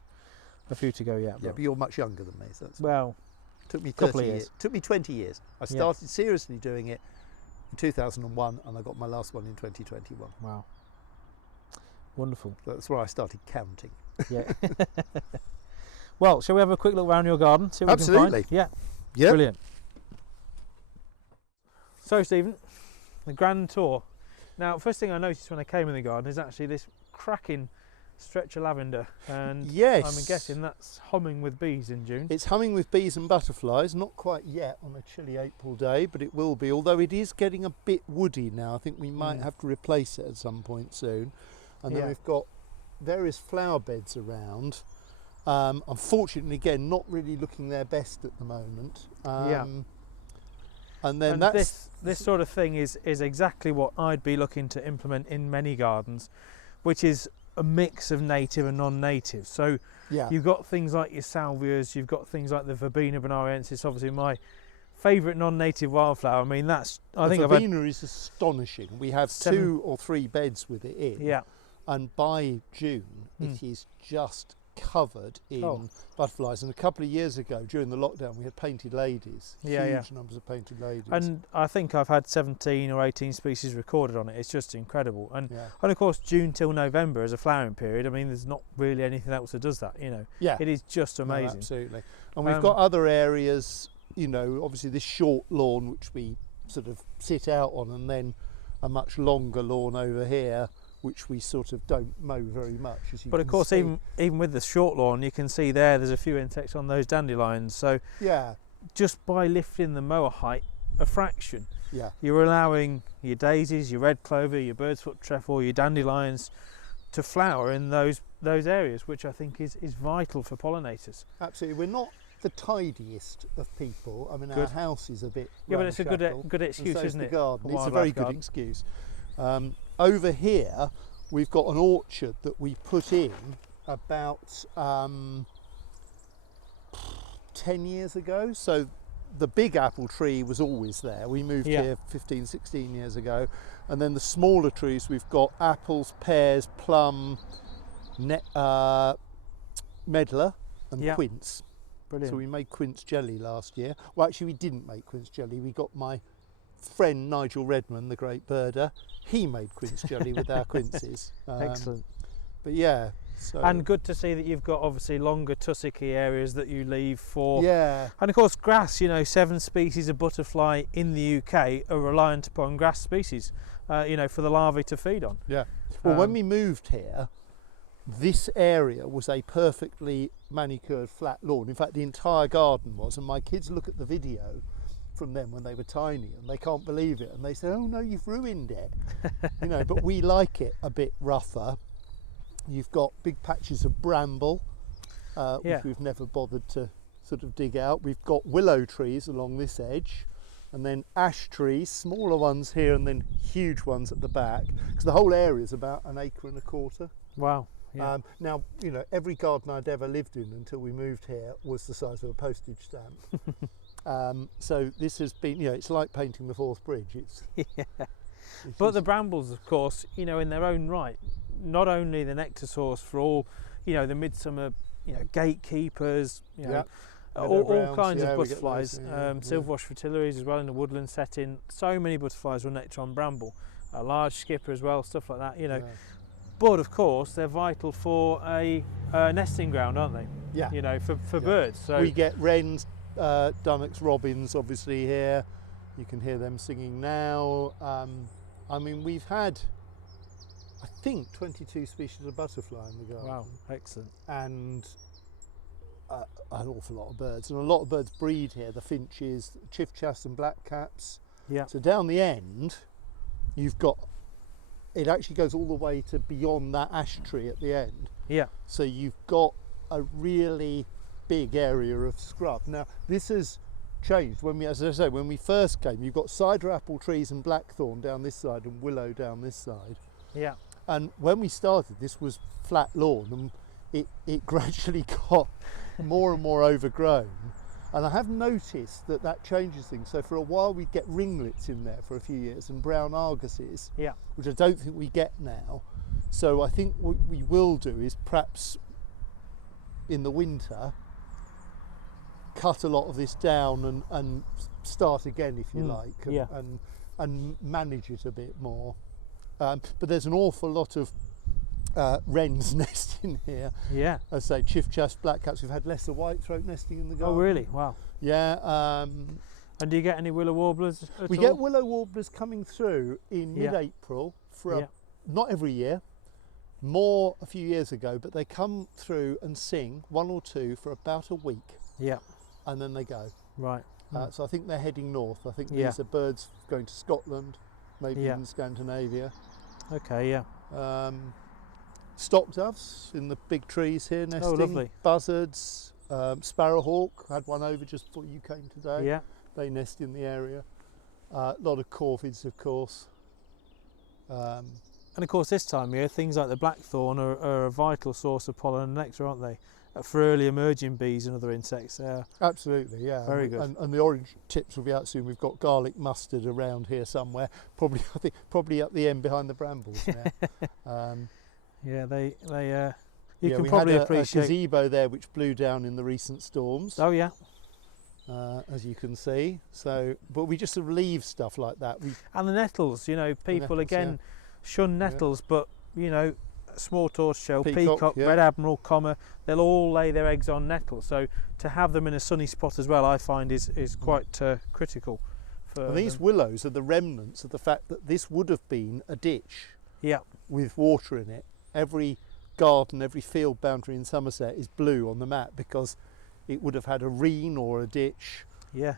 a few to go yet. Yeah, but you're much younger than me, so that's well, took me 30 couple of years. years. Took me 20 years. I started seriously doing it in 2001, and I got my last one in 2021. Wow. Wonderful. So that's where I started counting. Yeah. Well, shall we have a quick look around your garden? See what Absolutely. we can find? Yeah. Brilliant. So, Stephen, the grand tour. Now, first thing I noticed when I came in the garden is actually this cracking stretch of lavender, and yes, I'm guessing that's humming with bees in June. It's humming with bees and butterflies, not quite yet on a chilly April day, but it will be, although it is getting a bit woody now. I think we might have to replace it at some point soon. And then we've got various flower beds around. Unfortunately, again, not really looking their best at the moment. And then this sort of thing is exactly what I'd be looking to implement in many gardens, which is a mix of native and non-native. So you've got things like your salvias, you've got things like the Verbena bonariensis, obviously my favourite non-native wildflower. I mean, Verbena is astonishing. We have 2 or 3 beds with it in. Yeah. And by June, it is just covered in butterflies. And a couple of years ago, during the lockdown, we had painted ladies. Huge numbers of painted ladies. And I think I've had 17 or 18 species recorded on it. It's just incredible. And of course, June till November is a flowering period. I mean, there's not really anything else that does that, Yeah. It is just amazing. No, absolutely. And we've got other areas, obviously this short lawn, which we sort of sit out on, and then a much longer lawn over here, which we sort of don't mow very much. But of course, even with the short lawn, you can see there's a few insects on those dandelions. So just by lifting the mower height a fraction, you're allowing your daisies, your red clover, your bird's foot trefoil, your dandelions to flower in those areas, which I think is vital for pollinators. Absolutely. We're not the tidiest of people. I mean, our house is a bit but it's a good excuse, isn't it? Garden. It's a very good excuse. Over here, we've got an orchard that we put in about 10 years ago. So the big apple tree was always there. We moved here 15, 16 years ago. And then the smaller trees, we've got apples, pears, plum, medlar and quince. Brilliant. So we made quince jelly last year. Well, actually, we didn't make quince jelly. We got my friend Nigel Redman, the great birder. He made quince jelly with our quinces. Excellent. But yeah. And good to see that you've got obviously longer tussocky areas that you leave for. Yeah. And of course, grass. 7 species of butterfly in the UK are reliant upon grass species. For the larvae to feed on. Yeah. Well, when we moved here, this area was a perfectly manicured flat lawn. In fact, the entire garden was. And my kids look at the video from them when they were tiny and they can't believe it, and they say, "Oh no, you've ruined it." But we like it a bit rougher. You've got big patches of bramble, which we've never bothered to sort of dig out. We've got willow trees along this edge, and then ash trees, smaller ones here and then huge ones at the back, because the whole area is about 1.25 acres. Wow. Yeah. Now, you know, every garden I'd ever lived in until we moved here was the size of a postage stamp. So this has been, you know, it's like painting the Forth Bridge. But the brambles, of course, you know, in their own right, not only the nectar source for all, you know, the midsummer, you know, gatekeepers, you know, all kinds of butterflies, silverwash fritillaries as well in the woodland setting. So many butterflies will nectar on bramble, a large skipper as well, stuff like that, you know. But of course, they're vital for a nesting ground, aren't they? Yeah. You know, for birds. So we get wrens, dunnocks, robins, obviously here. You can hear them singing now. I mean, we've had, I think, 22 species of butterfly in the garden. Wow, excellent. And an awful lot of birds. And a lot of birds breed here, the finches, chiffchaffs and blackcaps. Yeah. So down the end, you've got, it actually goes all the way to beyond that ash tree at the end. Yeah. So you've got a really big area of scrub. Now, this has changed when we, as I say, when we first came, you've got cider apple trees and blackthorn down this side and willow down this side. Yeah. And when we started, this was flat lawn, and it gradually got more and more overgrown. And I have noticed that changes things. So for a while we'd get ringlets in there for a few years and brown argosies, which I don't think we get now. So I think what we will do is perhaps in the winter cut a lot of this down and start again, if you like, and manage it a bit more. But there's an awful lot of wrens nesting here. Yeah. As I say, chiffchaffs, blackcaps. We've had lesser whitethroat nesting in the garden. Oh, really? Wow. Yeah. And do you get any willow warblers at all? We get willow warblers coming through in mid-April, not every year, more a few years ago, but they come through and sing, one or two, for about a week. Yeah. And then they go. Right. So I think they're heading north. I think these are birds going to Scotland, maybe even Scandinavia. Okay, yeah. Stock doves in the big trees here nesting. Oh, lovely. Buzzards, sparrowhawk. Had one over just before you came today. Yeah. They nest in the area. A lot of corvids, of course. And of course, this time of year, things like the blackthorn are a vital source of pollen and nectar, aren't they? For early emerging bees and other insects. Absolutely, yeah. Very good. And the orange tips will be out soon. We've got garlic mustard around here somewhere. Probably, I think, probably at the end behind the brambles now. Yeah, they you can probably appreciate. A gazebo there which blew down in the recent storms. Oh yeah. As you can see. So, but we just sort of leave stuff like that. And the nettles, you know, people again shun nettles, but you know, small tortoiseshell, peacock, red admiral, comma, they'll all lay their eggs on nettles. So to have them in a sunny spot as well, I find is quite critical. And these willows are the remnants of the fact that this would have been a ditch with water in it. Every garden, every field boundary in Somerset is blue on the map because it would have had a reen or a ditch. Yeah.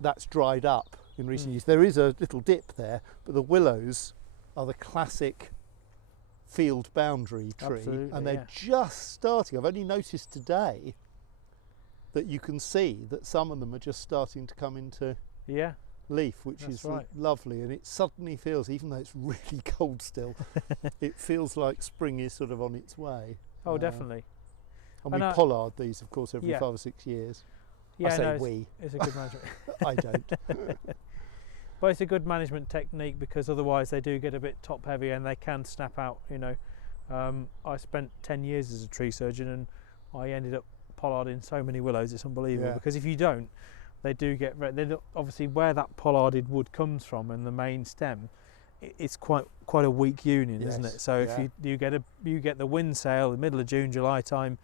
That's dried up in recent years. There is a little dip there, but the willows are the classic field boundary tree. Absolutely, and they're just starting. I've only noticed today that you can see that some of them are just starting to come into leaf, which is lovely, and it suddenly feels, even though it's really cold still, it feels like spring is sort of on its way. Oh, definitely. And we pollard these, of course, every 5 or 6 years. Yeah, I say we. It's a good management. I don't. But it's a good management technique because otherwise they do get a bit top heavy and they can snap out, you know. I spent 10 years as a tree surgeon and I ended up pollarding so many willows, it's unbelievable. Because if you don't, they do get, obviously where that pollarded wood comes from and the main stem, it's quite a weak union, isn't it? So if you get the wind sail in the middle of June, July time,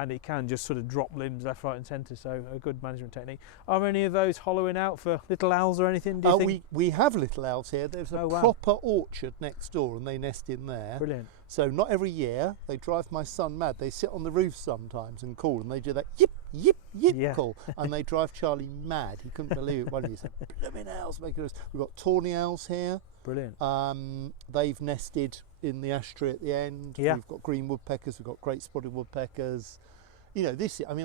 and it can just sort of drop limbs left, right and centre, so a good management technique. Are any of those hollowing out for little owls or anything, do you think? We have little owls here. There's a proper orchard next door and they nest in there. Brilliant. So not every year, they drive my son mad. They sit on the roof sometimes and call, and they do that yip, yip, yip call, and they drive Charlie mad. He couldn't believe it. One day he said, blooming owls making us. We've got tawny owls here. Brilliant. They've nested in the ash tree at the end. We've got green woodpeckers, we've got great spotted woodpeckers. You know,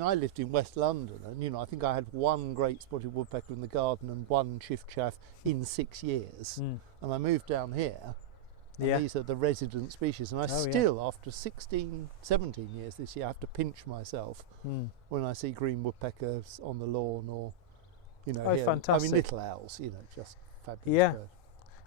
I lived in West London, and you know, I think I had one great spotted woodpecker in the garden and one chiffchaff in 6 years. And I moved down here, And Yeah. these are the resident species. And I Oh, yeah. still, after 16, 17 years this year, I have to pinch myself when I see green woodpeckers on the lawn or, Oh, here. fantastic. I mean, little owls, just fabulous Yeah. bird.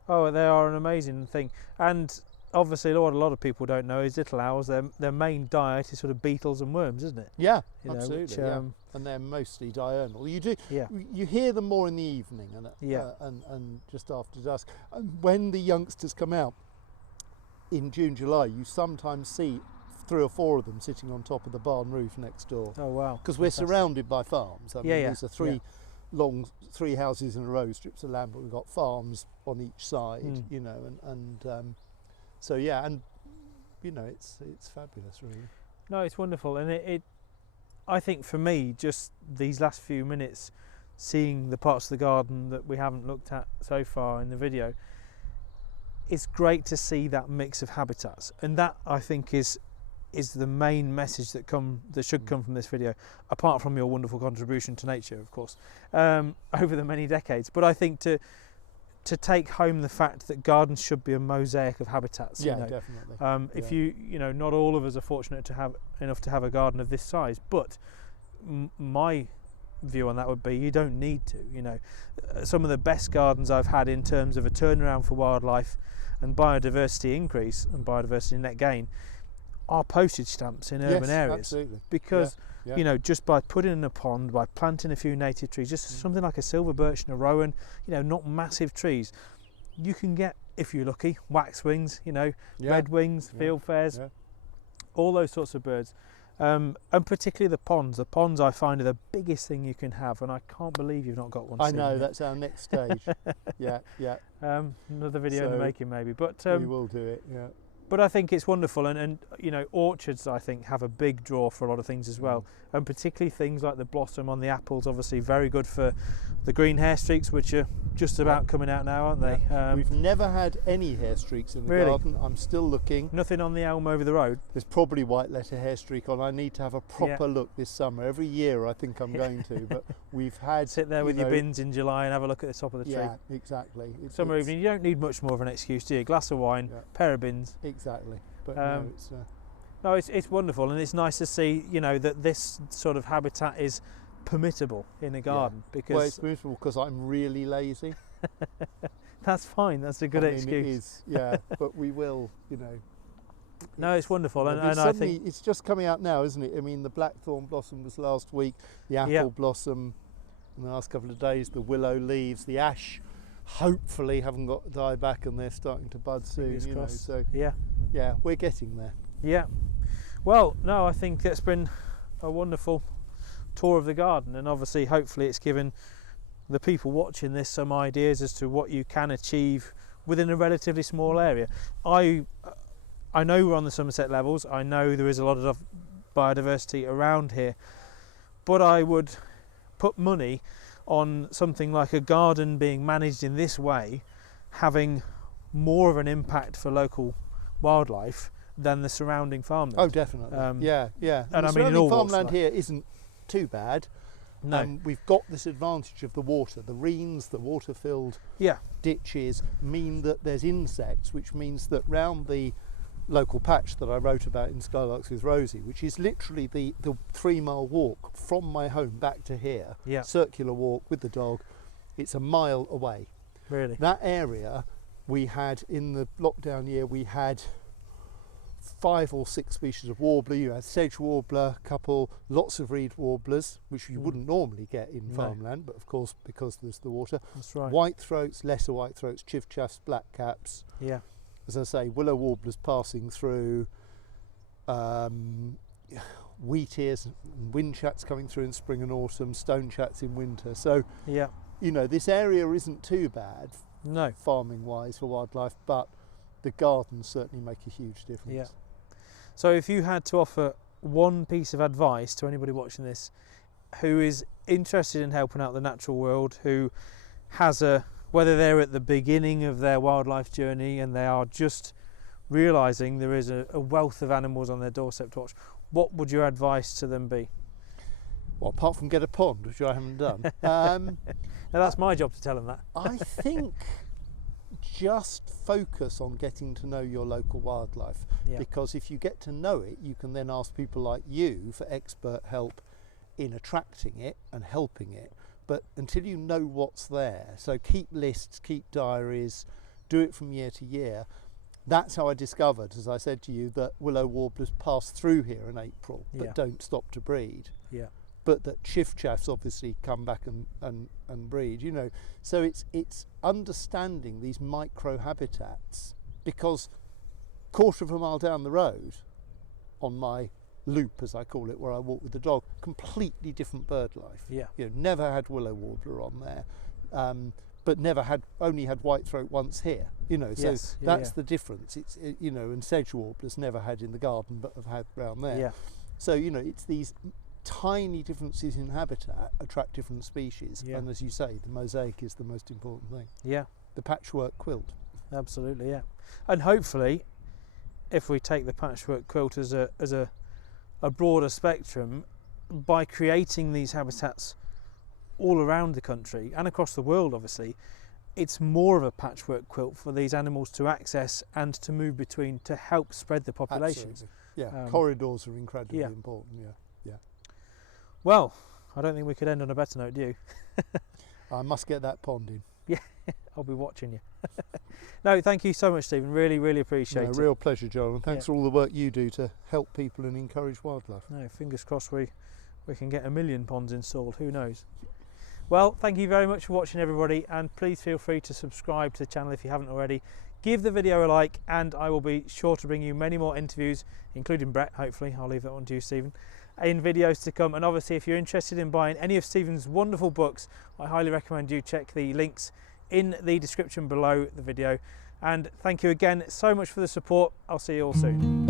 Oh, they are an amazing thing. And obviously, what a lot of people don't know is little owls, their main diet is sort of beetles and worms, isn't it? Yeah, You know, absolutely. which, yeah. And they're mostly diurnal. Yeah. You hear them more in the evening and just after dusk. And when the youngsters come out in June, July, you sometimes see 3 or 4 of them sitting on top of the barn roof next door. Oh, wow. Because we're surrounded by farms. I mean, these are three houses in a row, strips of land, but we've got farms on each side, so yeah, and it's fabulous, really. No, it's wonderful, and it I think for me, just these last few minutes, seeing the parts of the garden that we haven't looked at so far in the video, it's great to see that mix of habitats, and that I think is the main message that should come from this video, apart from your wonderful contribution to nature, of course, over the many decades. But I think to take home the fact that gardens should be a mosaic of habitats. Definitely. If not all of us are fortunate to have enough to have a garden of this size, but my view on that would be you don't need to. Some of the best gardens I've had in terms of a turnaround for wildlife and biodiversity increase and biodiversity net gain are postage stamps in urban areas. Absolutely. Because just by putting in a pond, by planting a few native trees, just something like a silver birch and a rowan, not massive trees, you can get, if you're lucky, waxwings, redwings, fieldfares, all those sorts of birds. And particularly the ponds. The ponds I find are the biggest thing you can have, and I can't believe you've not got one. I know, that's our next stage. Yeah. Another video in the making maybe, but we will do it. Yeah. But I think it's wonderful, and orchards I think have a big draw for a lot of things as well, and particularly things like the blossom on the apples, obviously very good for the green hair streaks, which are just about coming out now, aren't they? We've never had any hair streaks in the garden. I'm still looking. Nothing on the elm over the road? There's probably white letter hair streak on. I need to have a proper look this summer. Every year I think I'm going to, but we've had... Sit there with your bins in July and have a look at the top of the tree. Yeah, exactly. Summer evening, you don't need much more of an excuse, do you? Glass of wine, pair of bins. Exactly. But it's wonderful, and it's nice to see that this sort of habitat is permittable in a garden, because it's permissible because I'm really lazy. That's fine, that's a good excuse. It is, but we will, No, it's wonderful, and I think it's just coming out now, isn't it? I mean, the blackthorn blossom was last week, the apple blossom in the last couple of days, the willow leaves, the ash hopefully haven't got to die back, and they're starting to bud soon. So we're getting there. Yeah. Well, no, I think it's been a wonderful tour of the garden, and obviously, hopefully, it's given the people watching this some ideas as to what you can achieve within a relatively small area. I know we're on the Somerset levels. I know there is a lot of biodiversity around here, but I would put money on something like a garden being managed in this way, having more of an impact for local wildlife than the surrounding farmland. Oh, definitely. And the surrounding farmland here isn't too bad. No. We've got this advantage of the water. The reens, the water-filled ditches mean that there's insects, which means that round the local patch that I wrote about in Skylarks with Rosie, which is literally the 3-mile walk from my home back to here, circular walk with the dog, it's a mile away. Really? That area, we had, in the lockdown year, we had 5 or 6 species of warbler. You had sedge warbler, couple, lots of reed warblers, which you wouldn't normally get in farmland, but of course because there's the water. That's right. Whitethroats, lesser whitethroats, chiffchaffs, blackcaps. Yeah. As I say, willow warblers passing through, wheat ears and wind chats coming through in spring and autumn, stone chats in winter. So, this area isn't too bad, farming wise, for wildlife, but the gardens certainly make a huge difference. Yeah. So if you had to offer one piece of advice to anybody watching this who is interested in helping out the natural world, who has whether they're at the beginning of their wildlife journey and they are just realising there is a wealth of animals on their doorstep to watch, what would your advice to them be? Well, apart from get a pond, which I haven't done. Now that's my job to tell them that. I think just focus on getting to know your local wildlife, because if you get to know it, you can then ask people like you for expert help in attracting it and helping it. But until you know what's there, so keep lists, keep diaries, do it from year to year. That's how I discovered, as I said to you, that willow warblers pass through here in April but don't stop to breed. But that chiffchaffs obviously come back and breed, you know. So it's understanding these micro habitats, because quarter of a mile down the road on my loop, as I call it, where I walk with the dog, completely different bird life. You know, never had willow warbler on there, but only had whitethroat once here, you know. So that's the difference. You know, and sedge warblers never had in the garden but have had round there. So, you know, it's these tiny differences in habitat attract different species, and as you say, the mosaic is the most important thing. The patchwork quilt. Absolutely, and hopefully, if we take the patchwork quilt as a broader spectrum, by creating these habitats all around the country and across the world, obviously, it's more of a patchwork quilt for these animals to access and to move between, to help spread the populations. Corridors are incredibly important. Well, I don't think we could end on a better note, do you? I must get that pond in. I'll be watching you. No, thank you so much, Stephen. Really, really appreciate it. Real pleasure, Joel, and thanks for all the work you do to help people and encourage wildlife. No, fingers crossed we can get 1 million ponds installed, who knows. Well, thank you very much for watching, everybody, and please feel free to subscribe to the channel if you haven't already. Give the video a like, and I will be sure to bring you many more interviews, including Brett, hopefully. I'll leave that one to you, Stephen, in videos to come. And obviously, if you're interested in buying any of Stephen's wonderful books, I highly recommend you check the links in the description below the video. And thank you again so much for the support. I'll see you all soon.